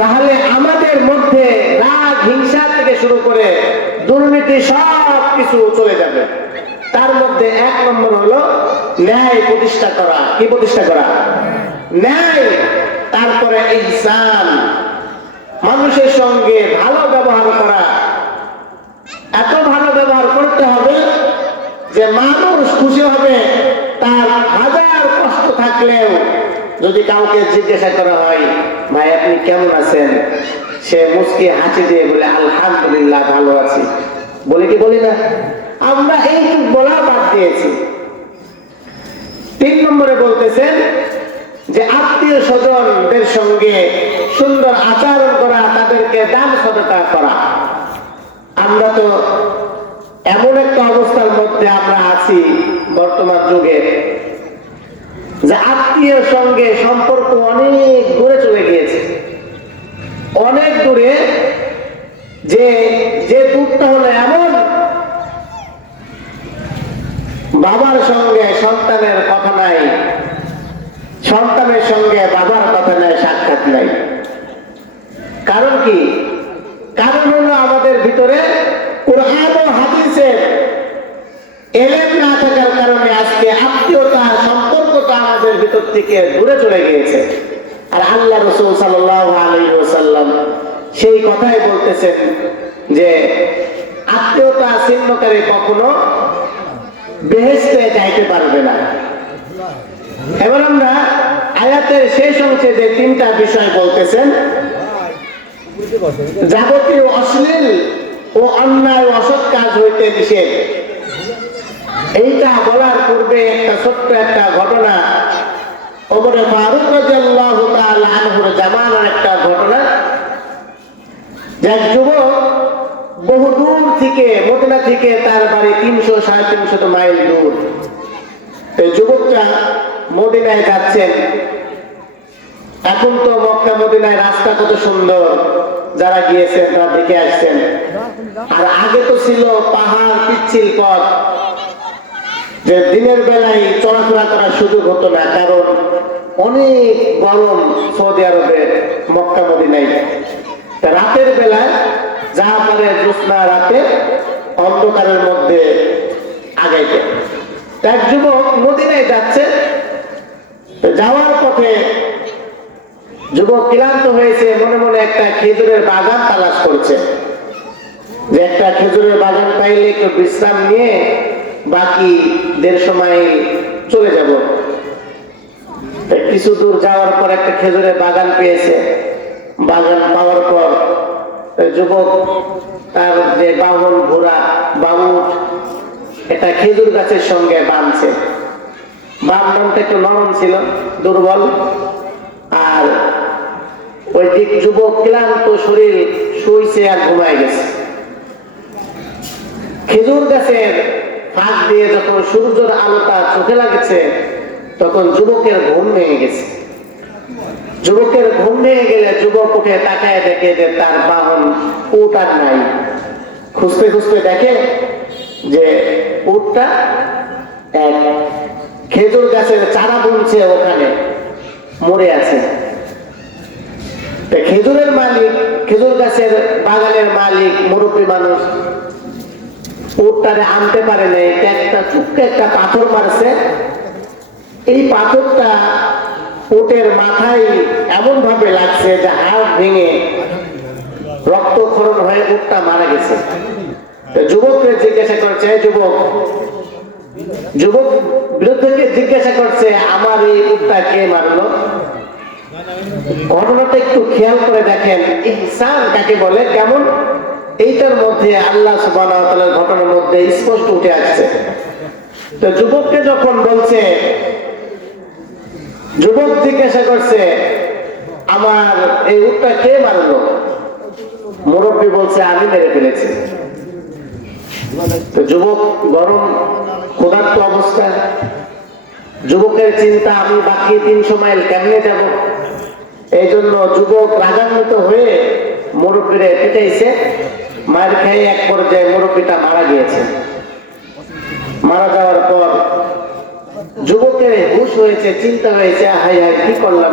তাহলে আমাদের মধ্যে রাগ, হিংসা থেকে শুরু করে দুর্নীতি সব কিছু চলে যাবে। তার মধ্যে 1 নম্বর হলো ন্যায় প্রতিষ্ঠা করা। কি প্রতিষ্ঠা করা? ন্যায়। তারপরে ইহসান, মানুষের সঙ্গে ভালো ব্যবহার করা। এত ভালো ব্যবহার করতে হবে যে মানুষ খুশি হবে। তার হাজার কষ্ট থাকলেও যদি কাউকে জিজ্ঞাসা করা হয়, ভাই আপনি কেমন আছেন, সে মুচকি হাসি দিয়ে বলে আলহামদুলিল্লাহ ভালো আছি। বলি কি বলি না? আমরা এইটুক বলা বাদ দিয়েছি। 3 নম্বরে বলতেছেন যে আত্মীয় স্বজনদের সঙ্গে সুন্দর আচরণ করা, তাদেরকে দান সদকা করা। আমরা তো এমন একটা অবস্থার মধ্যে আমরা আছি বর্তমান যুগে যে আত্মীয় সঙ্গে সম্পর্ক অনেক দূরে চলে গিয়েছে, অনেক দূরে। যে দূরটা হলো এমন, বাবার সঙ্গে সন্তানের কথা নাই, সন্তানের সঙ্গে বাবার কথা নাই, সাক্ষাৎ নাই। কারণ কি? কারণ হলো আমাদের ভিতরে কুরআন ও হাদিসের এলেম না থাকার কারণে আজকে আত্মীয়তা, সম্পর্কটা আমাদের ভিতর থেকে দূরে চলে গিয়েছে। আর আল্লাহ রাসূল সাল্লাল্লাহু আলাইহি ওয়াসাল্লাম সেই কথাই বলতেছেন যে আত্মীয়তা ছিন্নকারী কখনো বেহেশতে যাইতে পারবে না। এবার আমরা আয়াতের শেষ অংশে যে 3টা বিষয় বলতেছেন, যাবতীয় অশ্লীল ও অন্যায় অসৎ কাজ হইতে নিষেধ। এইটা বলার পূর্বে একটা ছোট্ট একটা ঘটনা, ওমরে ফারুক রাদিয়াল্লাহু তাআলা আনহুর জামানার একটা ঘটনা। যে যুবক বহু দূর থেকে, মদিনা থেকে তার বাড়ি 300-350 মাইল দূর। এই যুবকটা মদিনায় যাচ্ছেন। এখন তো মক্কা মদিনায় রাস্তা কত সুন্দর, যারা গিয়েছেন তারা দেখে আসছেন। আর আগে তো ছিল পাহাড়, পিচ্ছিল পথ, যে দিনের বেলায় চলাফেরা করার সুযোগ হতো না, কারণ অনেক গরম সৌদি আরবে, মক্কা মদিনায়। রাতের বেলায় যা পারে জ্যোৎস্না রাতে অন্ধকারের মধ্যে আগাইতে। এক যুবক মদিনায় যাচ্ছে, যাওয়ার পথে যুবক ক্লান্ত হয়েছে, মনে মনে একটা খেজুরের বাগান তালাশ করছে, যে একটা খেজুরের বাগান পাইলে একটু বিশ্রাম নিয়ে বাকি 150 মাইল চলে যাব। কিছু দূর যাওয়ার পর একটা খেজুরের বাগান পেয়েছে। বাগান পাওয়ার পর যুবক তার যে বাহন ঘোড়া বাউট এটা খেজুর গাছের সঙ্গে বাঁধছে। বাঁধনটা একটু নরম ছিল, দুর্বল। আর ওই দিক যুবক ক্লান্ত শরীর শুইছে আর ঘুমায় গেছে। খেজুর গাছের ফাঁক দিয়ে যখন সূর্যের আলোটা চোখে লাগছে তখন যুবকের ঘুম ভেঙে গেছে। যুবকের ঘুম ভেঙে গেলে যুবক উঠে তাকায় দেখে যে তার বাহন উট আর নাই। খুঁজতে খুঁজতে দেখে যে উটটা এক খেজুর গাছের চারা বুনছে, ওখানে মরে আছে। খেজুরের মালিক, খেজুর গাছের বাগানের মালিক মুরব্বী মানুষ, উটটারে আনতে পারে নাই। একটা চুপকে একটা পাথর মারছে। এই পাথরটা উটের মাথায় এমন ভাবে লাগছে যে হাড় ভেঙে রক্তক্ষরণ হয়ে উটটা মারা গেছে। যুবককে জিজ্ঞাসা করছে, যুবক বিরুদ্ধে জিজ্ঞাসা করছে, আমার এই উটটা কে মারলো? ঘটনাটা একটু খেয়াল করে দেখেন, ইহসান কাকে বলে, কেমন এইটার মধ্যে আল্লাহ সুবহানাহু ওয়া তাআলার ঘটনার মধ্যে স্পষ্ট উঠে আসছে। তো যুবককে যখন বলছে, যুবক জিজ্ঞাসা করছে, আমার এই উটটা কে মারলো? মুরব্বী বলছে, আমি মেরে ফেলেছি। তো যুবক গরম ক্ষুধার্ত অবস্থা, যুবকের চিন্তা আমি বাকি 300 মাইল কেমনে যাব। এই জন্য যুবক রাগান্বিত হয়ে মুরব্বীরে পিটাইছে। মার খেয়ে এক পর্যায়ে মুরব্বীটা মারা গিয়েছে। মারা যাওয়ার পর যুবকের হুঁশ হয়েছে, চিন্তা হয়েছে, হাই হাই কি করলাম,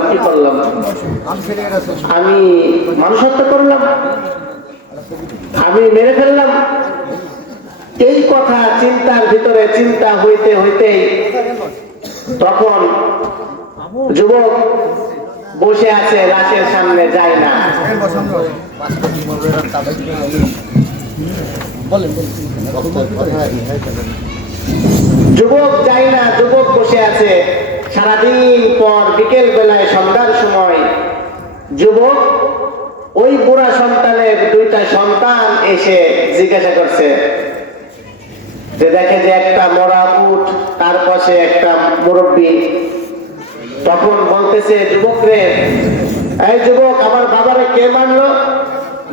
আমি মানুষ হত্যা করলাম, আমি মেরে ফেললাম। এই কথা চিন্তার ভিতরে চিন্তা হইতে হইতেই তখন যুবক বসে আছে লাশের সামনে, যায় না। যুবক যায় না, যুবক বসে আছে। সারাদিন পর বিকেল বেলায় সন্ধ্যার সময় যুবক ওই বুড়া সন্তানের 2টা সন্তান এসে জিজ্ঞাসা করছে, যে দেখে যে একটা মরা উট, তার পাশে একটা মুরব্বী। তখন বলতেছে যুবক রে, এই যুবক, আমার বাবারে কে মারলো?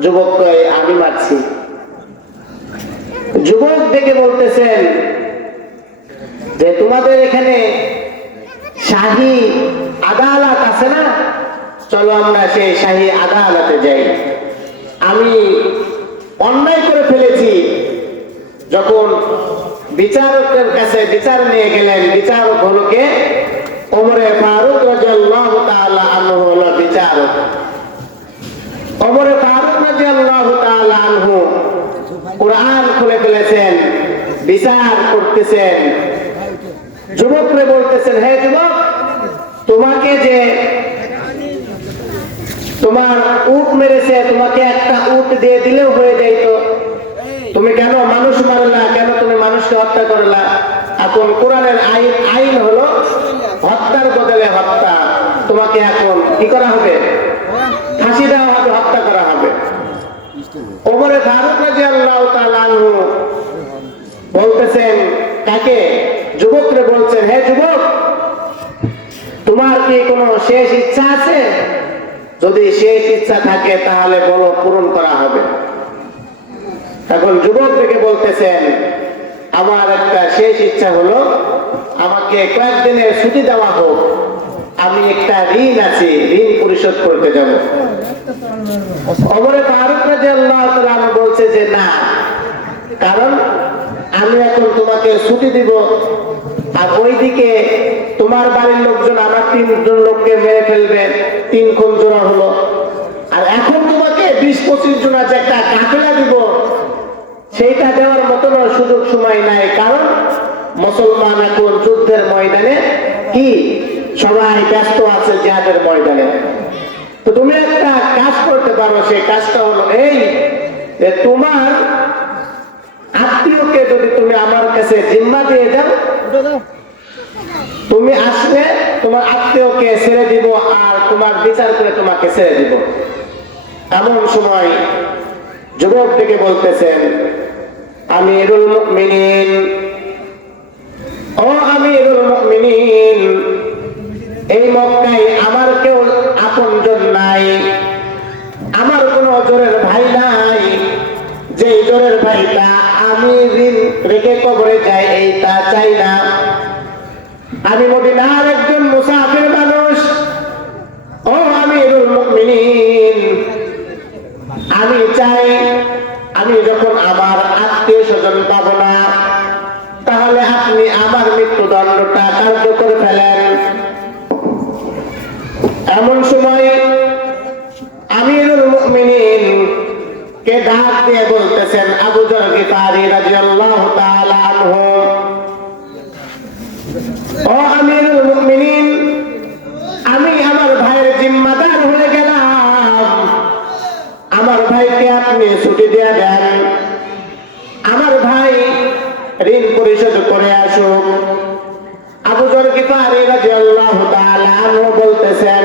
যুবক কয়, আমি মারছি। যুবক দেখে বলতেছেন যে তোমাদের এখানে শাহী আদালত আছে না, চলো আমরা সেই শাহী আদালতে যাই। আমি অন্যায় করে ফেলেছি। যখন বিচারকের কাছে বিচার নিয়ে গেলেন, বিচারক হলো কে? ওমরে ফারুক রাদিয়াল্লাহু তাআলা আনহু হলো বিচারক। ওমরে ফারুক রাদিয়াল্লাহু তাআলা আনহু কুরআন খুলে ফেলেছেন, বিচার করতেছেন। যুবকরে বলতেছেন, হে যুবক, তোমাকে যে তোমার উট মেরেছে, তোমাকে একটা উট দিয়ে দিলেও হয়ে যাইতো, তুমি কেন মানুষ মারলা? কেন তুমি মানুষকে হত্যা করলা? এখন কোরআনের আইন হলো হত্যার বদলে হত্যা। তোমাকে এখন কি করা হবে? ফাঁসি দেওয়া হবে, হত্যা করা হবে। ওমরে ফারুক রাদিয়াল্লাহু তাআলা আনহু বলতেছেন, কাকে? যুবকরে বলছেন, হে যুবক, তোমার কি কোনো শেষ ইচ্ছা আছে? যদি শেষ ইচ্ছা থাকে তাহলে বলো, পূরণ করা হবে। তখন যুবক থেকে বলতেছেন, আমার একটা শেষ ইচ্ছা হলো, আমাকে কয়েকদিনের ছুটি দেওয়া হোক, আমি একটা ঋণ আছে, ঋণ পরিশোধ করতে যাব। ওমরে ফারুক রাদিয়াল্লাহু তাআলা বলছে যে না, কারণ আমি এখন তোমাকে ছুটি দিব, আর ওইদিকে তোমার বাড়ির লোকজন আমার 3 লোককে মেরে ফেলবে, 3 খুন জোড়া হলো। আর এখন তোমাকে 20-25 জন আছে একটা কাফেলা দিব, সেইটা দেওয়ার মতন সুযোগ সময় নাই। কারণ মুসলমান এখন যুদ্ধের ময়দানে কি সবাই ব্যস্ত আছে জিহাদের ময়দানে। তো তুমি একটা কাজ করতে পারো, সেই কাজটা হলো এই যে তোমার আত্মীয়কে যদি তুমি আমার কাছে জিম্মা দিয়ে দাও, তুমি আসলে তোমার আত্মীয়কে ছেড়ে দিব আর তোমার বিচার করে তোমাকে ছেড়ে দিব। এমন সময় যুবক থেকে বলতেছেন, আমিরুল মুমিনিন, ও আমিরুল মুমিনিন, এই মক্কায় আমার কেউ আপনজন নাই, আমার কোনো জোরের ভাই নাই, যে জোরের ভাইটা আমি ঋণ রেখে কবরে যাই এই তা চাই না। আমি মদিনার একজন মুসাফির মানুষ। ও আমিরুল মুমিনিন, আমি চাই আমি যখন আমার আত্মীয় স্বজন পাবো না, তাহলে আপনি আমার মৃত্যুদণ্ডটা কার্যকর ফেলেন। এমন সময় আমিরুল মুমিনিন কে ডাক দিয়ে বলতেছেন আবু যর গিফারি রাদিয়াল্লাহু তাআলা আনহু, ও আমিরুল মুমিনিন, আমি আমার ভাইয়ের জিম্মাদার হয়ে গেলাম, আমার ভাইকে আপনি ছুটি দিয়ে দেন, আমার ভাই ঋণ পরিশোধ করে আসুক। আবু যর গিফারি রাদিয়াল্লাহু তাআলা আনহু বলতেছেন,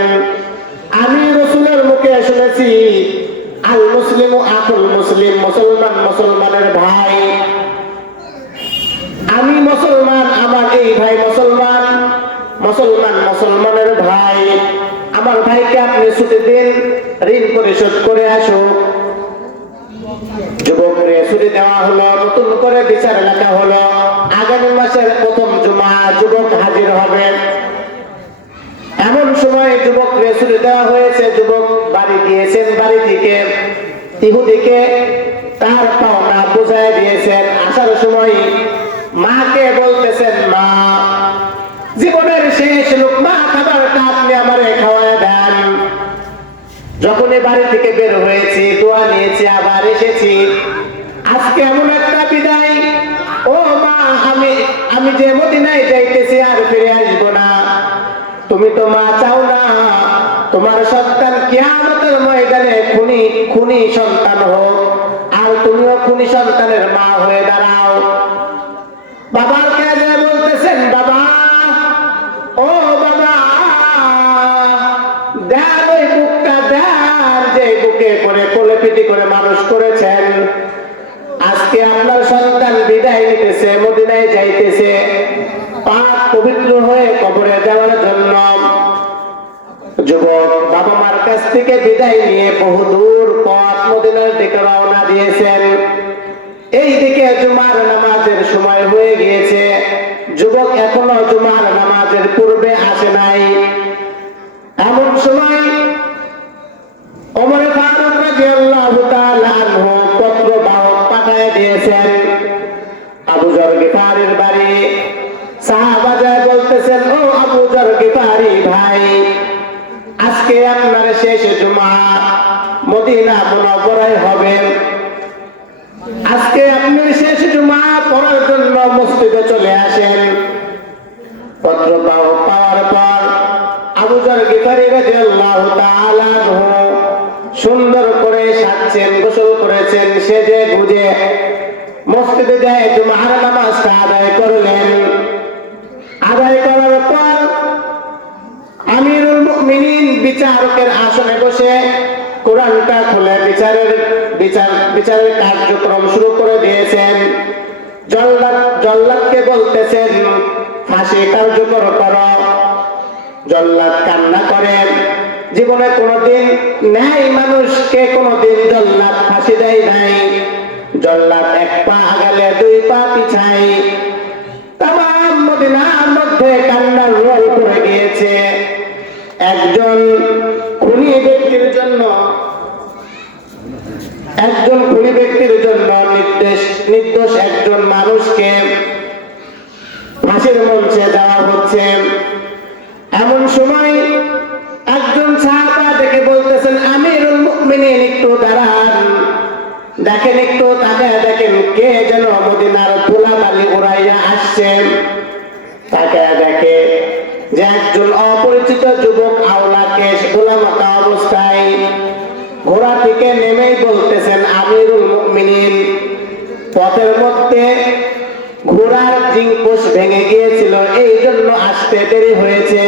আমি রাসূলের মুখে শুনেছি আল মুসলিমু আকুল মুসলিম, মুসলমান মুসলমানের ভাই। আমি মুসলমান, আমার এই ভাই মুসলমান, মুসলমান মুসলমানের ভাই। আমার ভাইকে আপনি ছুটি দিন, ঋণ পরিশোধ করে আসুক। যুবককে ছুটি দেওয়া হলো, নতুন করে বিচার লেখা হলো। আগামী মাসের প্রথম জুমা যুবক হাজির হবে। এমন সময় যুবককে ছুটি দেওয়া হয়েছে, যুবক বাড়ি গিয়েছেন, বাড়ি থেকে ইহুদিকে তার পাওনা বুঝাই দিয়েছেন। আসার সময় মাকে বলতেছেন, মা, জীবনের শেষ লোকমা খাবারটা আপনি আমারে খাওয়ায় দেন। যখনই বাড়ি থেকে বের হয়েছি, দোয়া নিয়েছি, আবার এসেছি, আজকে এমন একটা বিদায়, ও মা, আমি যে মদিনায় যাইতেছি আর ফিরে আসবো না। তুমি তো মা চাও না তোমার সন্তান কিয়ামতের ময়দানে খুনি সন্তান হোক, আর তুমিও খুনি সন্তানের মা হয়ে দাঁড়াও। বাবার কাছে বলতেছেন, বাবা, ও বাবা, দেন ওই বুকটা দেন, যে বুকে করে কোলে পিটি করে মানুষ করেছেন। আজকে আপনার সন্তান বিদায় নিতেছে, মদিনায় যাইতেছে পাক পবিত্র হয়ে কবরে যাওয়ার জন্য। যুবক বাবা মার কাছ থেকে বিদায় নিয়ে বহুদূর পথ মদিনার দিকে রওনা দিয়েছেন। এই দিকে জুমার নামাজের সময় হয়ে গিয়েছে, যুবক এখনো জুমার নামাজের পূর্বে আসে নাই। এমন সময় ওমর ফারুক রাদিয়াল্লাহু তাআলা আনহু পত্র বাহক পাঠিয়ে দিয়েছেন আবু যর গিফারির বাড়ি। সাহাবারা বলতেছেন, ও আবু যর গিফারি ভাই, আজকে আপনার শেষ জুমা মদিনা মুনাওয়ারায় হবে। আজকে আপনি শেষ জুমা পড়ার জন্য মসজিদে চলে আসেন। পত্র পাওয়ার পর আবু যর গিফারি রাদিয়াল্লাহু তাআলা আনহু সুন্দর করে সাজছেন, গোসল করেছেন, সেজে গুজে মসজিদে যায় জুমার নামাজটা আদায় করলেন। আদায় করার পর আমিরুল মুমিনিন বিচারকের আসনে বসে কোরআনটা খুলে বিচারের কার্যক্রম শুরু করে দিয়েছেন। জল্লাদকে বলতেছেন, ফাঁসি কার্যকর করো। জল্লাদ কান্না করেন, জীবনে কোনোদিন ন্যায় মানুষকে কোনোদিন জল্লাদ ফাঁসি দেয় নাই। জল্লাদ এক পা আগালে দুই পা পিছাই। তামাম মদিনার মধ্যে কান্নার রোল পড়ে গিয়েছে। একজন খুনি ব্যক্তির জন্য নির্দোষ একজন মানুষকে ফাঁসির মঞ্চে দেওয়া হচ্ছে। এমন সময় একজন সাহাবা দেখে বলতেছেন, আমিরুল মুমিনিন, একটু দাঁড়ান, দেখেন, একটু তাকায় দেখেন, কে যেন মদিনার ধুলাবালি উড়াইয়া আসছে। তাকায় দেখে যে একজন অপরিচিত যুবক আওলাকে গোলামাতা অবস্থায় ঘোড়া থেকে নেমেই বলতেছেন, আমিরুল মুমিনিন, পথের মধ্যে ঘোড়ার জিঙ্কুশ ভেঙে গিয়েছিল, এই জন্য আসতে দেরি হয়েছে।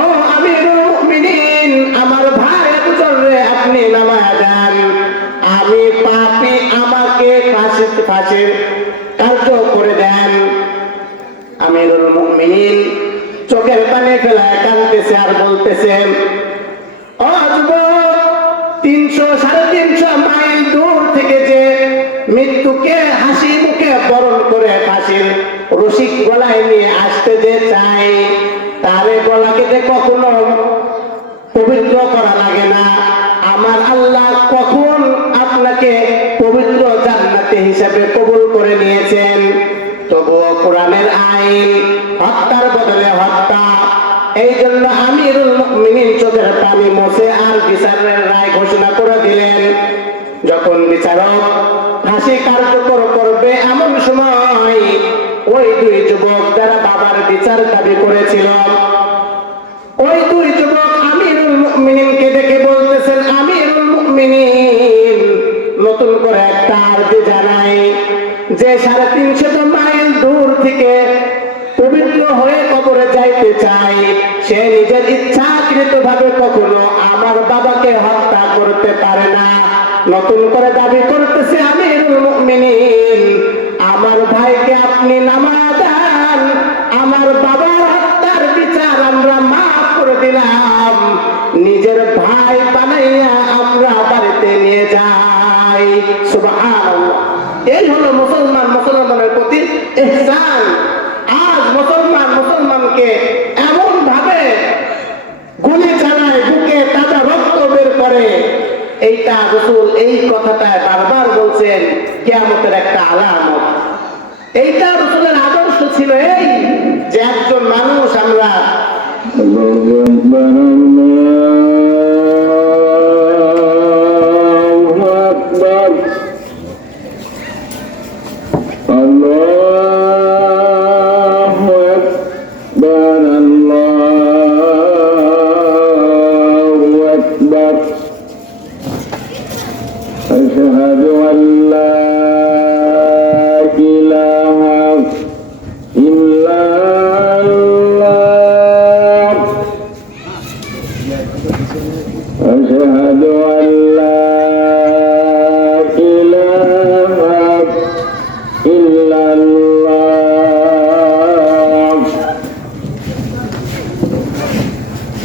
ও আমিরুল মুমিনিন, আমার ভাই আবু যর, আপনি নামায় যান, আমি পাপী, আমাকে ফাঁসির কার্য করে দেন। আমিরুল মুমিনিন চোখের পানি ফেলায় কাঁদতেছে আর বলতেছে, ও যুবক, 300-350 মাইল দূর থেকে যে মৃত্যুকে হাসি মুখে বরণ করে ফাঁসির রশি গলায় নিয়ে আসতে যে চাই, তারে গলা কেটে কখনো পবিত্র করা লাগে না। আমার আল্লাহ কখন আপনাকে পবিত্র জান্নাতি হিসেবে কবুল করে নিয়েছেন। তবুও কোরআনের আইন হত্যার বদলে হত্যা। এই জন্য আমিরুল মুমিনিন চোখের পানি মুছে আর বিচারের রায় ঘোষণা করে দিলেন। যখন বিচারক ফাঁসি কার্যকর করবে, এমন সময় ওই দুই যুবক যারা বাবার বিচার দাবি করেছিল, ওই দুই যুবক আমিরুল মুমিনিনকে দেখে বলতেছেন, আমিরুল মুমিনিন, নতুন করে একটা আরজি জানাই, যে 350 মাইল দূর থেকে পবিত্র হয়ে কবরে যাইতে চাই, সে নিজের ইচ্ছাকৃত ভাবে কখনো আমার বাবাকে হত্যা করতে পারে না। নতুন করে দাবি করতেছে, আমিরুল মুমিনিন, আমার ভাইকে আপনি নামায় দেন, আমার বাবার হত্যার বিচার আমরা মাফ করে দিলাম, নিজের ভাই বানাইয়া আমরা বাড়িতে নিয়ে যাই। সুবহানাল্লাহ। এই হলো মুসলমানের প্রতি ইহসান। আজ মুসলমানকে এমন ভাবে গুলি চালায়, বুকে তাজা রক্ত বের করে। এইটা রাসূল এই কথাটা বারবার বলছেন, কিয়ামতের একটা আলামত। এইটা রাসূলের আদর্শ ছিল, এই যে একজন মানুষ আমরা أشهد أن لا إله إلا الله أشهد أن لا إله إلا الله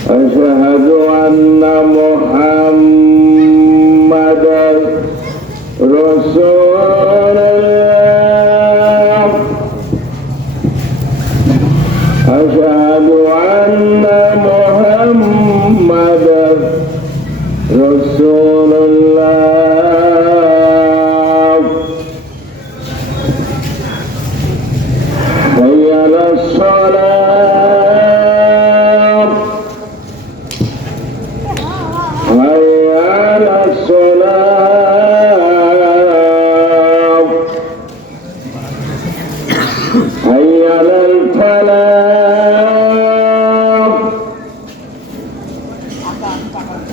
أشهد أن محمدا رسول الله أشهد أن محمدا رسول الله حي على الصلاة حي على الصلاة حي على الفلاح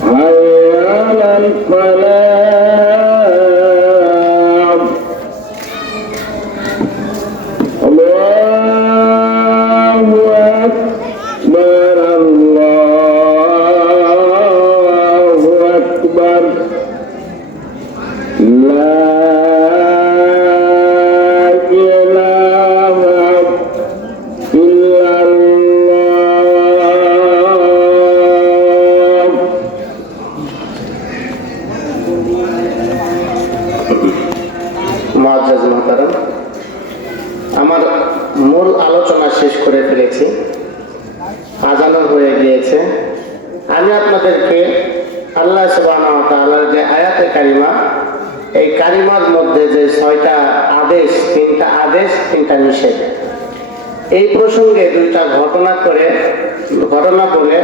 حي على الفلاح الله أكبر الله أكبر لا إله إلا الله মুআজ্জাজ মুহতারাম, আমার মূল আলোচনা শেষ করে ফেলেছি, আজানও হয়ে গিয়েছে। আমি আপনাদেরকে আল্লাহ সুবহানাহু ওয়া তাআলার যে আয়াতে কারিমা, এই কারিমার মধ্যে যে 6টা আদেশ, 3টা আদেশ 3টা নিষেধ, এই প্রসঙ্গে 2টা ঘটনা বলে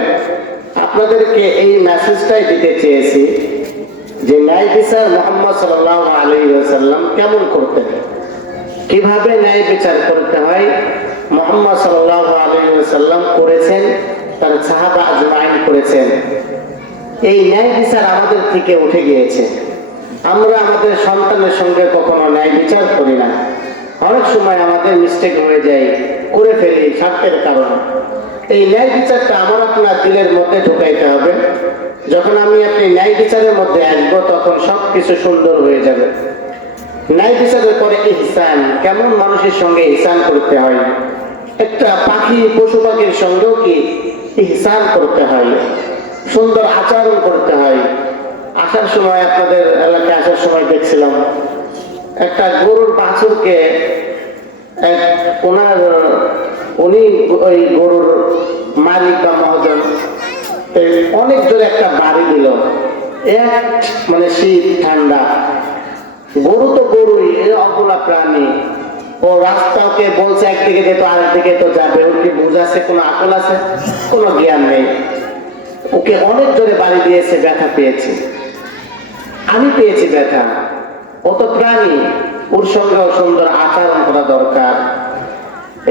আপনাদেরকে এই মেসেজটাই দিতে চেয়েছি যে ন্যায় বিচার মুহাম্মদ সাল্লাল্লাহু আলাইহি ওয়াসাল্লাম কেমন করতেন, কিভাবে ন্যায় বিচার করতে হয় মুহাম্মদ সাল্লাল্লাহু আলাইহি ওয়াসাল্লাম করেছেন, তার সাহাবা আজমাইন করেছেন। এই ন্যায় বিচার আমাদের থেকে উঠে গিয়েছে। আমরা আমাদের সন্তানের সঙ্গে কখনো ন্যায় বিচার করি না। অনেক সময় আমাদের মিস্টেক হয়ে যায়, করে ফেলি স্বার্থের কারণে। এই ন্যায় বিচারটা আমার আপনার দিলের মধ্যে ঢুকাইতে হবে। যখন আমি আপনি ন্যায় বিচারের মধ্যে আসবো, তখন সবকিছু সুন্দর হয়ে যাবে। ন্যায় বিচারের পরে ইহসান, কেমন মানুষের সঙ্গে ইহসান করতে হয়। একটা পাখি, পশু পাখির সঙ্গেও কি ইহসান করতে হয়, সুন্দর আচরণ করতে হয়। আসার সময়, আপনাদের এলাকায় আসার সময় দেখছিলাম একটা গরুর বাছুরকে উনি ওই গরুর মালিক বা মহাজন অনেক জোরে একটা বাড়ি দিল। মানে শীত ঠান্ডা, গরু তো গরুই, অবলা প্রাণী। ও রাস্তাকে বলছে একদিকে যেত আরেকদিকে তো যাবে, ওর কি বুঝাচ্ছে কোনো আকল আছে? কোনো জ্ঞান নেই। ওকে অনেক জোরে বাড়ি দিয়েছে, ব্যথা পেয়েছে। আমি পেয়েছি ব্যথা। ও তো প্রাণী, ওর সঙ্গেও সুন্দর আচরণ করা দরকার।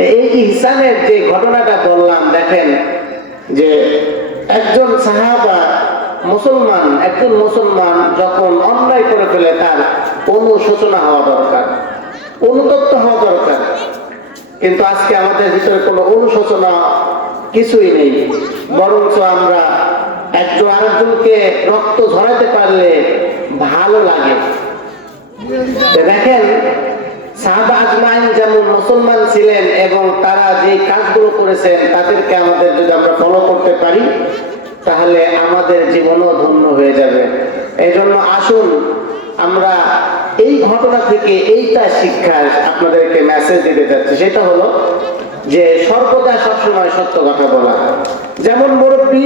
এই ইহসানের যে ঘটনাটা বললাম, দেখেন যে একজন সাহাবা মুসলমান, একজন মুসলমান যখন অন্যায় করে ফেলে, তার অনুশোচনা হওয়া দরকার, অনুতপ্ত হওয়া দরকার। কিন্তু আজকে আমাদের ভিতরে কোনো অনুশোচনা কিছুই নেই, বরঞ্চ আমরা একজন আরেকজনকে রক্ত ঝরাতে পারলে ভালো লাগে। দেখেন সাহাবা আজমাইন যেমন মুসলমান ছিলেন এবং তারা যে কাজগুলো করেছেন, তাদেরকে আমাদের যদি আমরা ফলো করতে পারি, তাহলে আমাদের জীবনও ধন্য হয়ে যাবে। এই জন্য আসুন আমরা এই ঘটনা থেকে এইটা শিক্ষা আপনাদেরকে মেসেজ দিতে চাচ্ছি। সেটা হলো যে সর্বদা সবসময় সত্য কথা বলা। যেমন মুরব্বী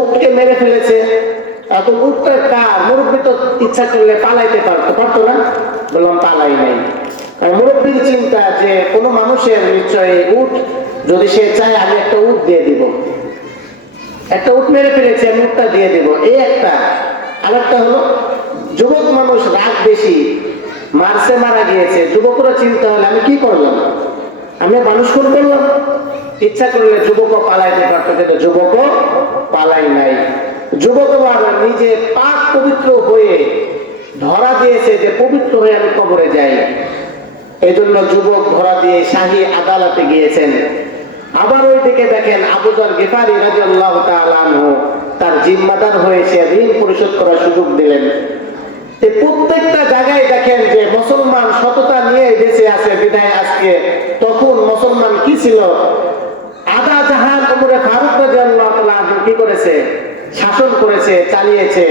উটকে মেরে ফেলেছে, এখন উটটার কার? মুরব্বী তো ইচ্ছা করলে পালাইতে পারতো না? বললাম পালাই নাই। মুরব্বীর চিন্তা যে কোনো মানুষের নিশ্চয়ই উট, যদি সে চায় আমি একটা উট দিয়ে দিব, একটা উট মেরে ফেলেছে, আমি উটটা দিয়ে দিব, এই একটা। আরেকটা হলো যুবক মানুষ, রাগ বেশি, মারছে, মারা গিয়েছে। যুবকরা চিন্তা হলে আমি কি করলাম? আমি মানুষ খুন করলাম? ইচ্ছা করলে যুবকও পালাইতে পারতো, কিন্তু যুবকও পালাই নাই। যুবকও আবার নিজে পাক পবিত্র হয়ে ধরা দিয়েছে যে পবিত্র হয়ে আমি কবরে যাই। এই জন্য যুবক ধরা দিয়ে শাহী আদালতে গিয়েছেন। আবার ওইদিকে দেখেন আবু যর গিফারি রাদিয়াল্লাহু তাআলা আনহু তার জিম্মাদার হয়ে সে ঋণ পরিশোধ করার সুযোগ দিলেন। প্রত্যেকটা জায়গায় দেখেন যে মুসলমান সততা নিয়ে বেঁচে আছে বিধায় আজকে। তখন মুসলমান কি ছিল? আধা জাহান উমরে ফারুক রাদিয়াল্লাহু তাআলা আনহু কি করেছে? শাসন করেছে, চালিয়েছে।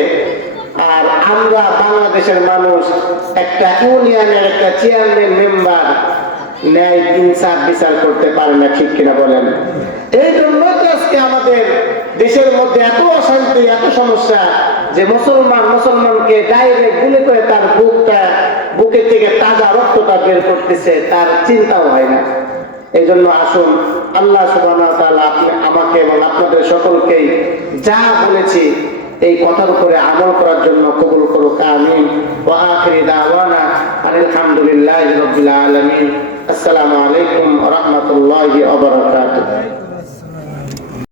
আর আমরা বাংলাদেশের মানুষ একটা ইউনিয়নের একটা চেয়ারম্যান মেম্বার ন্যায় ইনসাফ বিচার করতে পারে না, ঠিক কিনা বলেন? এই জন্য তো আজকে আমাদের দেশের মধ্যে এত অশান্তি, এত সমস্যা, যে মুসলমানকে ডাইরেক্ট গুলি করে তার বুকের থেকে তাজা রক্তটা বের করতেছে, তার চিন্তাও হয় না। এই জন্য আসুন আল্লাহ সুবহানাহু ওয়া তাআলা আমাকে এবং আপনাদের সকলকেই যা বলেছি এই কথার উপরে আমল করার জন্য কবুল করুক, আমিন। ওয়া আখিরি দাওয়ানা আলহামদুলিল্লাহি রাব্বিল আলামিন। আসসালামু আলাইকুম ওয়া রাহমাতুল্লাহি ওয়া বারাকাতুহু।